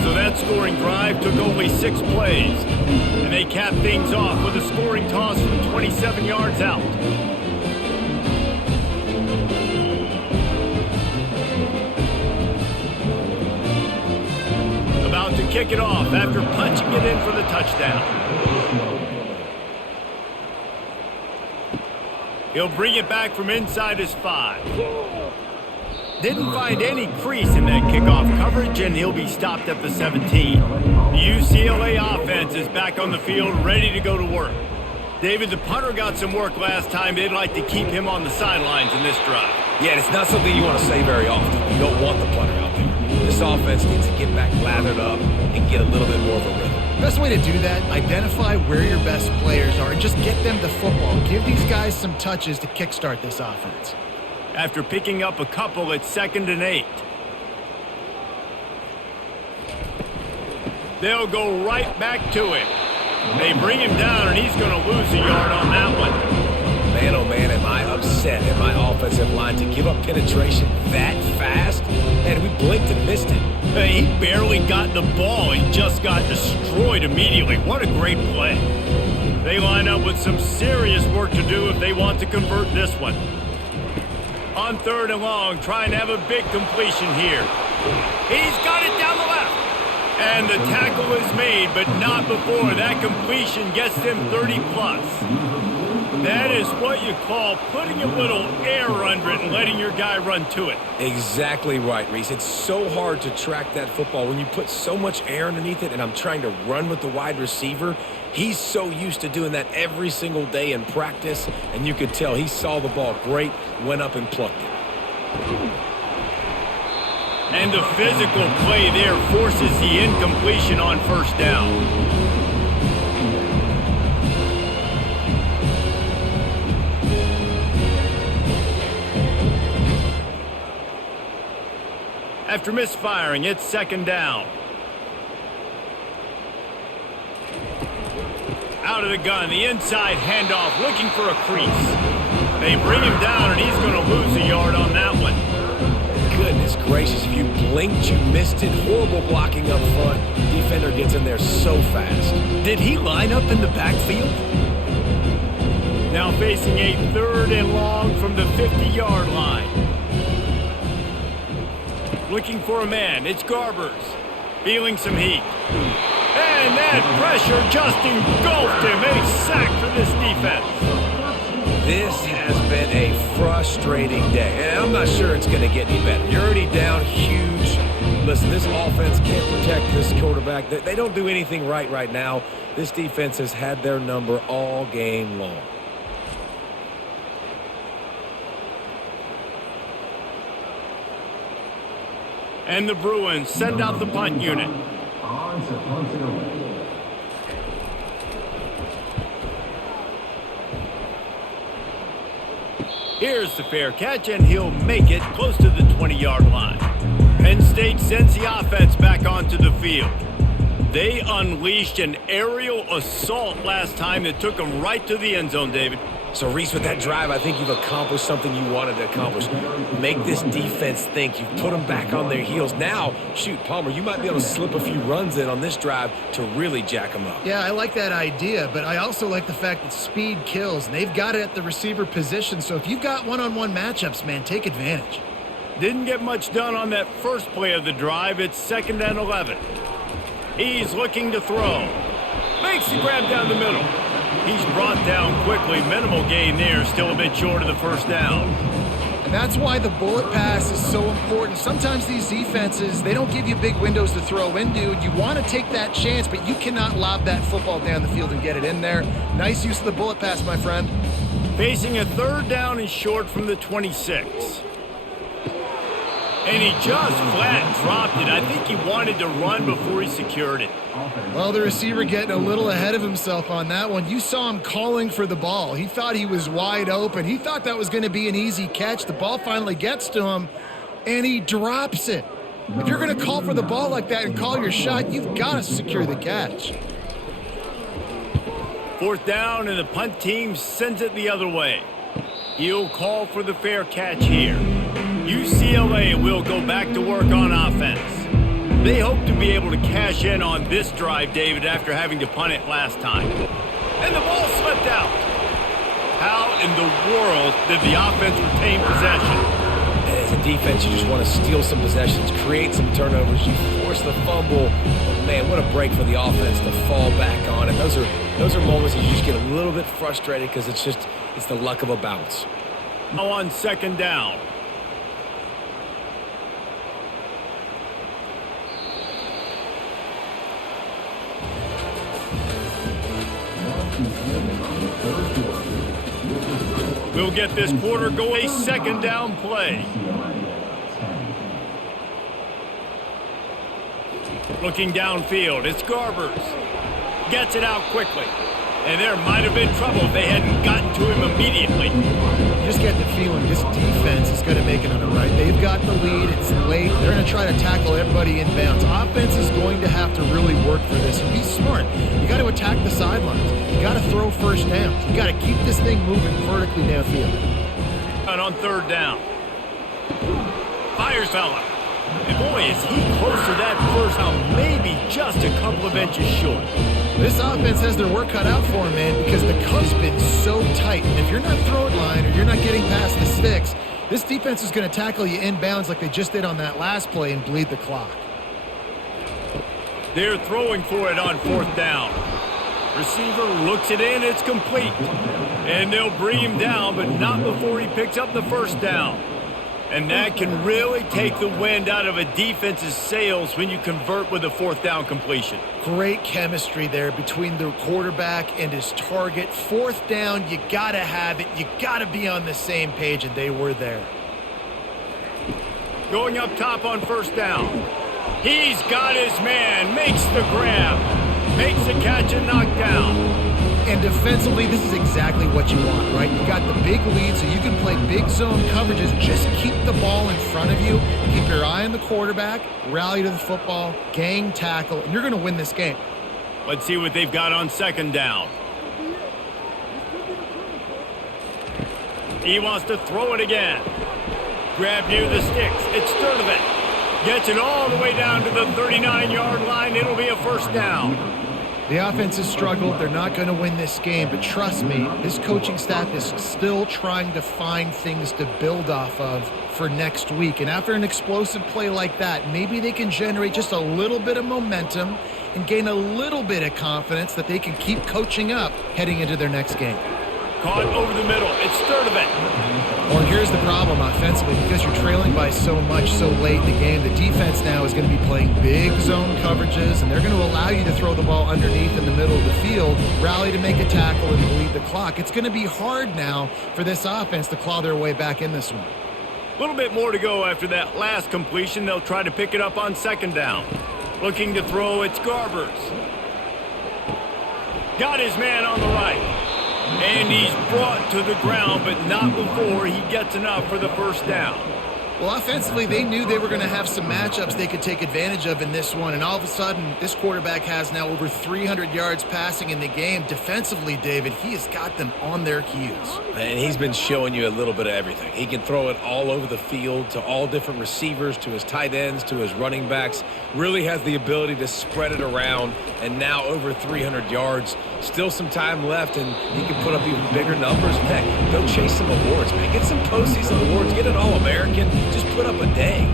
So that scoring drive took only 6 plays. And they capped things off with a scoring toss from 27 yards out. About to kick it off after punching it in for the touchdown. He'll bring it back from inside his 5. Didn't find any crease in that kickoff coverage, and he'll be stopped at the 17. The UCLA offense is back on the field, ready to go to work. David, the punter got some work last time. They'd like to keep him on the sidelines in this drive. Yeah, and it's not something you want to say very often. You don't want the punter out there. This offense needs to get back lathered up and get a little bit more of a rhythm. Best way to do that, identify where your best players are and just get them the football. Give these guys some touches to kickstart this offense. After picking up a couple, it's 2nd and 8. They'll go right back to him. They bring him down, and he's going to lose a yard on that one. Man, oh man, am I upset at my offensive line to give up penetration that fast? Man, we blinked and missed it. Hey, he barely got the ball. He just got destroyed immediately. What a great play. They line up with some serious work to do if they want to convert this one. On 3rd and long, trying to have a big completion here. He's got it down the left. And the tackle is made, but not before that completion gets them 30-plus. That is what you call putting a little air under it and letting your guy run to it. Exactly right, Reese. It's so hard to track that football when you put so much air underneath it, and I'm trying to run with the wide receiver. He's so used to doing that every single day in practice, and you could tell he saw the ball great, went up and plucked it. And the physical play there forces the incompletion on first down. After misfiring, it's second down. Out of the gun, the inside handoff, looking for a crease. They bring him down, and he's going to lose a yard on that one. Goodness gracious, if you blinked, you missed it. Horrible blocking up front. Defender gets in there so fast. Did he line up in the backfield? Now facing a 3rd and long from the 50-yard line. Looking for a man. It's Garbers. Feeling some heat. And that pressure just engulfed him. A sack for this defense. This has been a frustrating day, and I'm not sure it's going to get any better. You're already down huge. Listen, this offense can't protect this quarterback. They don't do anything right now. This defense has had their number all game long. And the Bruins send out the punt unit. Here's the fair catch, and he'll make it close to the 20-yard line. Penn State sends the offense back onto the field. They unleashed an aerial assault last time that took them right to the end zone, David. So, Reese, with that drive, I think you've accomplished something you wanted to accomplish. Make this defense think. You've put them back on their heels. Now, shoot, Palmer, you might be able to slip a few runs in on this drive to really jack them up. Yeah, I like that idea, but I also like the fact that speed kills, and they've got it at the receiver position. So if you've got one-on-one matchups, man, take advantage. Didn't get much done on that first play of the drive. It's 2nd and 11. He's looking to throw. Makes the grab down the middle. He's brought down quickly. Minimal gain there. Still a bit short of the first down. And that's why the bullet pass is so important. Sometimes these defenses, they don't give you big windows to throw into, and you want to take that chance, but you cannot lob that football down the field and get it in there. Nice use of the bullet pass, my friend. Facing a 3rd down and short from the 26. And he just flat dropped it. I think he wanted to run before he secured it. Well, the receiver getting a little ahead of himself on that one. You saw him calling for the ball. He thought he was wide open. He thought that was going to be an easy catch. The ball finally gets to him, and he drops it. If you're going to call for the ball like that and call your shot, you've got to secure the catch. 4th down, and the punt team sends it the other way. He'll call for the fair catch here. UCLA will go back to work on offense. They hope to be able to cash in on this drive, David, after having to punt it last time. And the ball slipped out. How in the world did the offense retain possession? As a defense, you just want to steal some possessions, create some turnovers. You force the fumble. But man, what a break for the offense to fall back on. And those are moments that you just get a little bit frustrated because it's the luck of a bounce. Now on 2nd down. We'll get this quarter going. A 2nd down play. Looking downfield, it's Garbers. Gets it out quickly. And there might have been trouble if they hadn't gotten to him immediately. Just get the feeling this defense is going to make it on the right. They've got the lead. It's late. They're going to try to tackle everybody in bounds. Offense is going to have to really work for this. And be smart. You got to attack the sidelines. You got to throw first downs. You got to keep this thing moving vertically downfield. And on 3rd down. Fires fella. And boy, is he close to that first down. Maybe just a couple of inches short. This offense has their work cut out for them, man, because the cut's been so tight. And if you're not throwing line or you're not getting past the sticks, This defense is going to tackle you inbounds like they just did on that last play and bleed the clock. They're throwing for it on 4th down. Receiver looks it in, it's complete. And they'll bring him down, but not before he picks up the 1st down. And that can really take the wind out of a defense's sails when you convert with a 4th down completion. Great chemistry there between the quarterback and his target. 4th down, you got to have it. You got to be on the same page, and they were there. Going up top on 1st down. He's got his man, makes the grab, makes the catch and knockdown. And defensively, this is exactly what you want, right? You got the big lead, so you can play big zone coverages. Just keep the ball in front of you. Keep your eye on the quarterback, rally to the football, gang tackle, and you're going to win this game. Let's see what they've got on 2nd down. He wants to throw it again. Grab near the sticks. It's Sturdivant. Gets it all the way down to the 39-yard line. It'll be a 1st down. The offense has struggled. They're not going to win this game, but trust me, this coaching staff is still trying to find things to build off of for next week. And after an explosive play like that, maybe they can generate just a little bit of momentum and gain a little bit of confidence that they can keep coaching up heading into their next game. Caught over the middle. It's Sturdivant. Well, here's the problem offensively. Because you're trailing by so much so late in the game, the defense now is going to be playing big zone coverages, and they're going to allow you to throw the ball underneath in the middle of the field, rally to make a tackle, and bleed the clock. It's going to be hard now for this offense to claw their way back in this one. A little bit more to go after that last completion. They'll try to pick it up on 2nd down. Looking to throw, it's Garbers. Got his man on the right. And he's brought to the ground, but not before he gets enough for the 1st down. Well, offensively, they knew they were going to have some matchups they could take advantage of in this one, and all of a sudden, this quarterback has now over 300 yards passing in the game. Defensively, David, he has got them on their heels. And he's been showing you a little bit of everything. He can throw it all over the field to all different receivers, to his tight ends, to his running backs. Really has the ability to spread it around, and now over 300 yards. Still some time left, and he can put up even bigger numbers. Heck, go chase some awards, man. Get some postseason awards. Get an All-American. Just put up a day.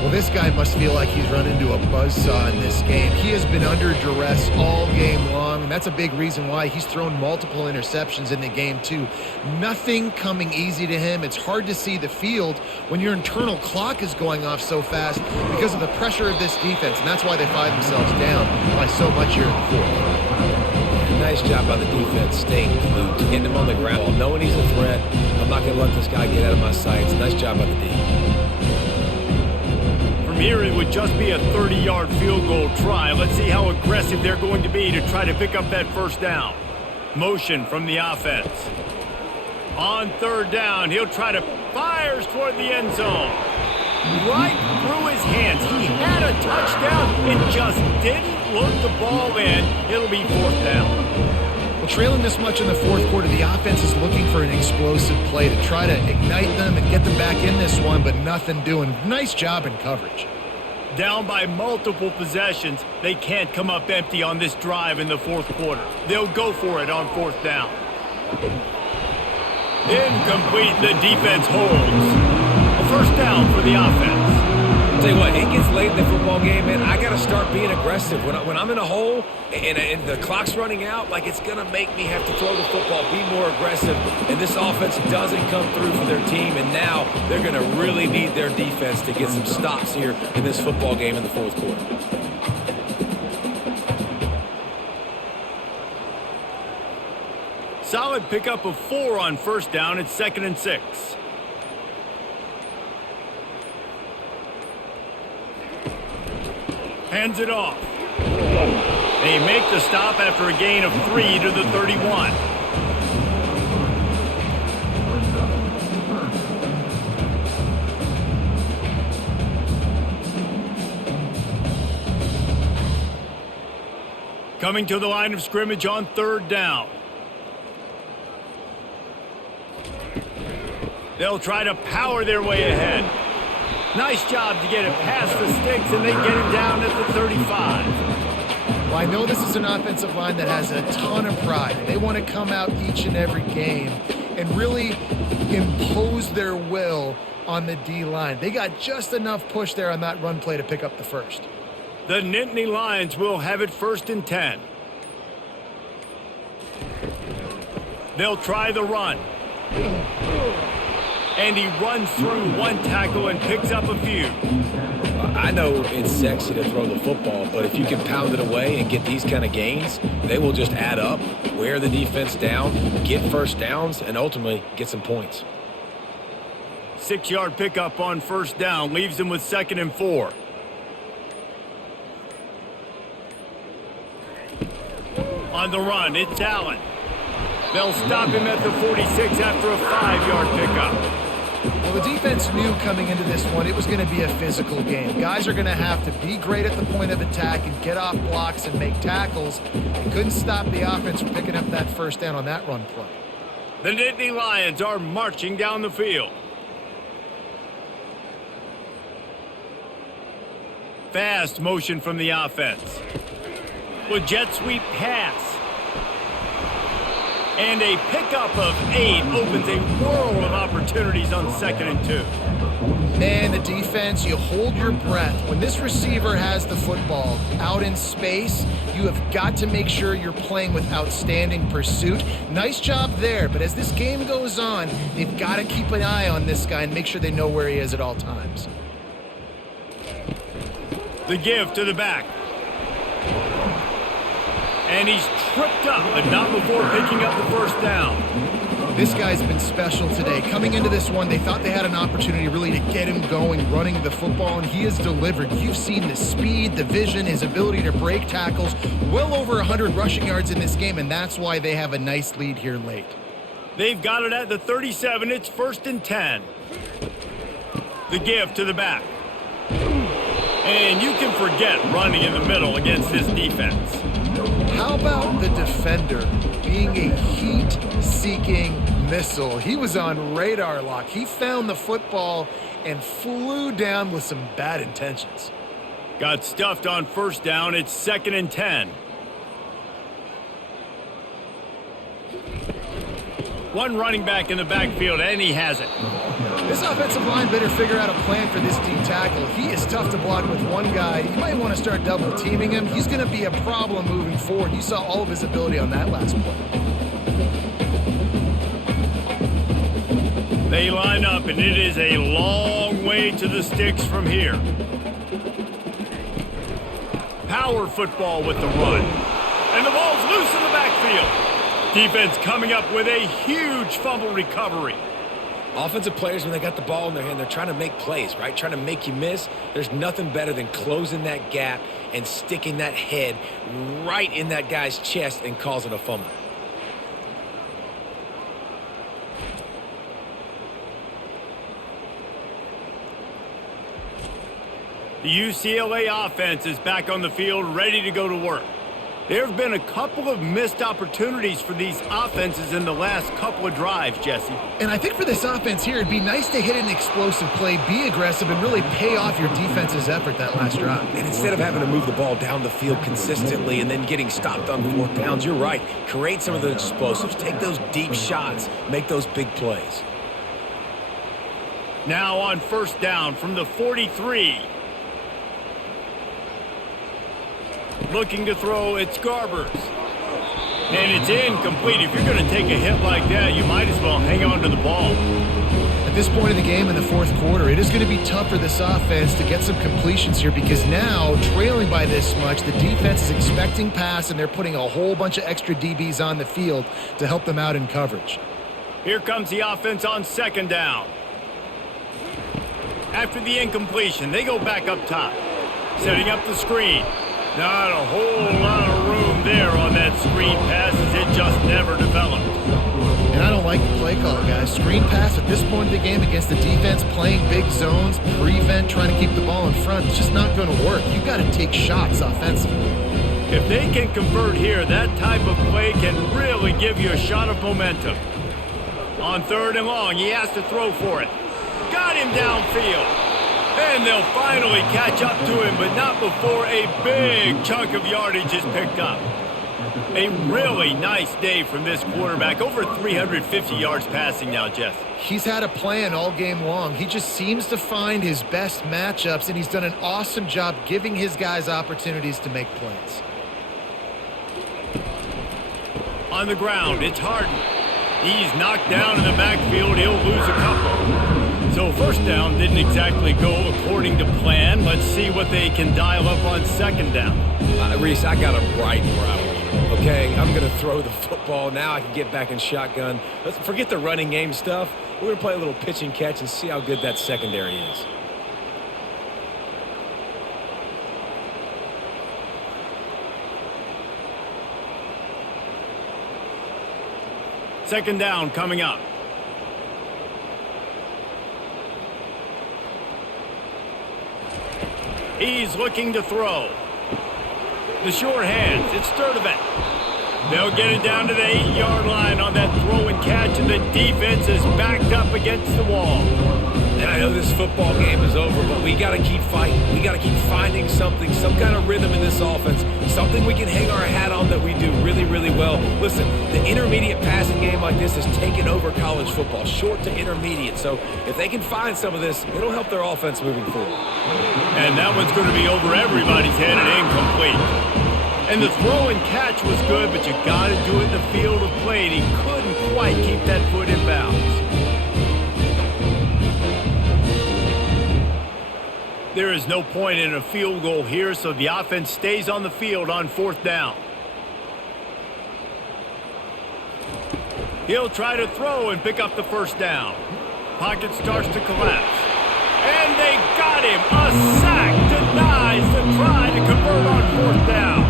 Well, this guy must feel like he's run into a buzzsaw in this game. He has been under duress all game long, and that's a big reason why he's thrown multiple interceptions in the game, too. Nothing coming easy to him. It's hard to see the field when your internal clock is going off so fast because of the pressure of this defense, and that's why they find themselves down by so much here in the 4th. Nice job by the defense staying glued, getting him on the ground, knowing he's a threat. I'm not going to let this guy get out of my sights. Nice job by the D. From here, it would just be a 30-yard field goal try. Let's see how aggressive they're going to be to try to pick up that 1st down. Motion from the offense. On 3rd down, he'll try to fires toward the end zone. Right through his hands. He had a touchdown and just didn't look the ball in. It'll be 4th down. Well, trailing this much in the 4th quarter, the offense is looking for an explosive play to try to ignite them and get them back in this one, but nothing doing. Nice job in coverage. Down by multiple possessions, they can't come up empty on this drive in the 4th quarter. They'll go for it on 4th down. Incomplete. The defense holds. A 1st down for the offense. I'll tell you what, it gets late in the football game, man. I got to start being aggressive. When I'm in a hole and the clock's running out, like it's going to make me have to throw the football, be more aggressive. And this offense doesn't come through for their team, and now they're going to really need their defense to get some stops here in this football game in the 4th quarter. Solid pickup of 4 on 1st down. It's 2nd and 6. Hands it off. They make the stop after a gain of 3 to the 31. Coming to the line of scrimmage on 3rd down. They'll try to power their way ahead. Nice job to get it past the sticks, and they get it down at the 35. Well, I know this is an offensive line that has a ton of pride. They want to come out each and every game and really impose their will on the D-line. They got just enough push there on that run play to pick up the first. The Nittany Lions will have it 1st and 10. They'll try the run. And he runs through one tackle and picks up a few. I know it's sexy to throw the football, but if you can pound it away and get these kind of gains, they will just add up, wear the defense down, get first downs, and ultimately get some points. 6-yard pickup on 1st down leaves them with 2nd and 4. On the run, it's Allen. They'll stop him at the 46 after a 5-yard pickup. Well, the defense knew coming into this one it was going to be a physical game. Guys are going to have to be great at the point of attack and get off blocks and make tackles. They couldn't stop the offense from picking up that 1st down on that run play. The Nittany Lions are marching down the field. Fast motion from the offense. With jet sweep pass. And a pickup of 8 opens a world of opportunities on 2nd and 2. Man, the defense, you hold your breath. When this receiver has the football out in space, you have got to make sure you're playing with outstanding pursuit. Nice job there, but as this game goes on, they've got to keep an eye on this guy and make sure they know where he is at all times. The give to the back. And he's tripped up, but not before picking up the 1st down. This guy's been special today. Coming into this one, they thought they had an opportunity really to get him going, running the football, and he has delivered. You've seen the speed, the vision, his ability to break tackles. Well over 100 rushing yards in this game, and that's why they have a nice lead here late. They've got it at the 37. It's 1st and 10. The give to the back. And you can forget running in the middle against this defense. How about the defender being a heat-seeking missile? He was on radar lock. He found the football and flew down with some bad intentions. Got stuffed on 1st down. It's 2nd and 10. One running back in the backfield, and he has it. This offensive line better figure out a plan for this D tackle. He is tough to block with one guy. You might want to start double teaming him. He's going to be a problem moving forward. You saw all of his ability on that last play. They line up, and it is a long way to the sticks from here. Power football with the run. And the ball's loose in the backfield. Defense coming up with a huge fumble recovery. Offensive players, when they got the ball in their hand, they're trying to make plays, right? Trying to make you miss. There's nothing better than closing that gap and sticking that head right in that guy's chest and causing a fumble. The UCLA offense is back on the field, ready to go to work. There have been a couple of missed opportunities for these offenses in the last couple of drives, Jesse. And I think for this offense here, it'd be nice to hit an explosive play, be aggressive, and really pay off your defense's effort that last drive. And instead of having to move the ball down the field consistently and then getting stopped on 4th downs, you're right. Create some of those explosives. Take those deep shots. Make those big plays. Now on 1st down from the 43. Looking to throw, it's Garbers. And it's incomplete. If you're going to take a hit like that, you might as well hang on to the ball. At this point in the game in the 4th quarter, it is going to be tough for this offense to get some completions here because now, trailing by this much, the defense is expecting pass, and they're putting a whole bunch of extra DBs on the field to help them out in coverage. Here comes the offense on 2nd down. After the incompletion, they go back up top. Setting up the screen. Not a whole lot of room there on that screen pass as it just never developed. And I don't like the play call, guys. Screen pass at this point of the game against the defense playing big zones, prevent, trying to keep the ball in front. It's just not going to work. You've got to take shots offensively. If they can convert here, that type of play can really give you a shot of momentum. On 3rd and long, he has to throw for it. Got him downfield. And they'll finally catch up to him, but not before a big chunk of yardage is picked up. A really nice day from this quarterback. Over 350 yards passing now, Jeff. He's had a plan all game long. He just seems to find his best matchups, and he's done an awesome job giving his guys opportunities to make plays. On the ground, it's Harden. He's knocked down in the backfield. He'll lose a couple. So first down didn't exactly go according to plan. Let's see what they can dial up on second down. Reese, I got him right where I want him. Okay, I'm going to throw the football. Now I can get back in shotgun. Let's forget the running game stuff. We're going to play a little pitch and catch and see how good that secondary is. Second down coming up. He's looking to throw. The short hands, it's Sturdivant. They'll get it down to the 8-yard line on that throw and catch, and the defense is backed up against the wall. And I know this football game is over, but we got to keep fighting. We got to keep finding something, some kind of rhythm in this offense, something we can hang our hat on that we do really, really well. Listen, the intermediate passing game like this has taken over college football, short to intermediate. So if they can find some of this, it'll help their offense moving forward. And that one's going to be over everybody's head and incomplete. And the throw and catch was good, but you got to do it in the field of play, and he couldn't quite keep that foot in bounds. There is no point in a field goal here, so the offense stays on the field on fourth down. He'll try to throw and pick up the first down. Pocket starts to collapse. And they got him. A sack denies the try to convert on fourth down.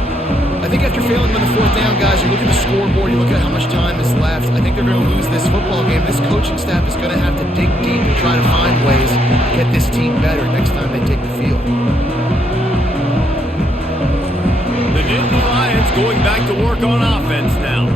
I think after failing on the fourth down, guys, you look at the scoreboard, you look at how much time is left. I think they're going to lose this football game. This coaching staff is going to have to dig deep and try to find ways to get this team better next time they take the field. The Nittany Lions going back to work on offense now.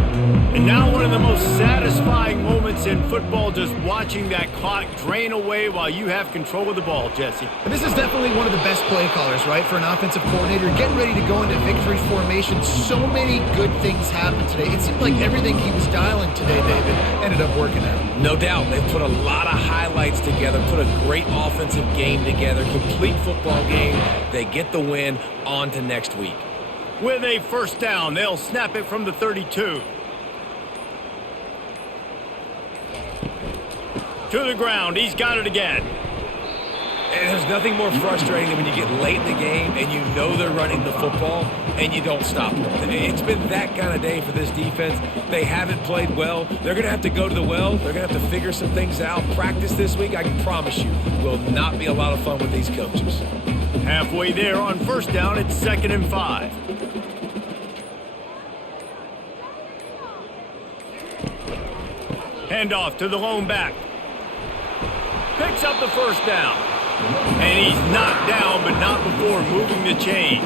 And now one of the most satisfying moments in football, just watching that clock drain away while you have control of the ball, Jesse. And this is definitely one of the best play callers, right, for an offensive coordinator. Getting ready to go into victory formation. So many good things happened today. It seemed like everything he was dialing today, David, ended up working out. No doubt. They put a lot of highlights together, put a great offensive game together, complete football game. They get the win. On to next week. With a first down, they'll snap it from the 32. To the ground, he's got it again. And there's nothing more frustrating than when you get late in the game and you know they're running the football and you don't stop them. It's been that kind of day for this defense. They haven't played well. They're going to have to go to the well. They're going to have to figure some things out. Practice this week, I can promise you, will not be a lot of fun with these coaches. Halfway there on first down, it's 2nd and 5. Handoff to the lone back. Picks up the first down. And he's knocked down, but not before moving the chains.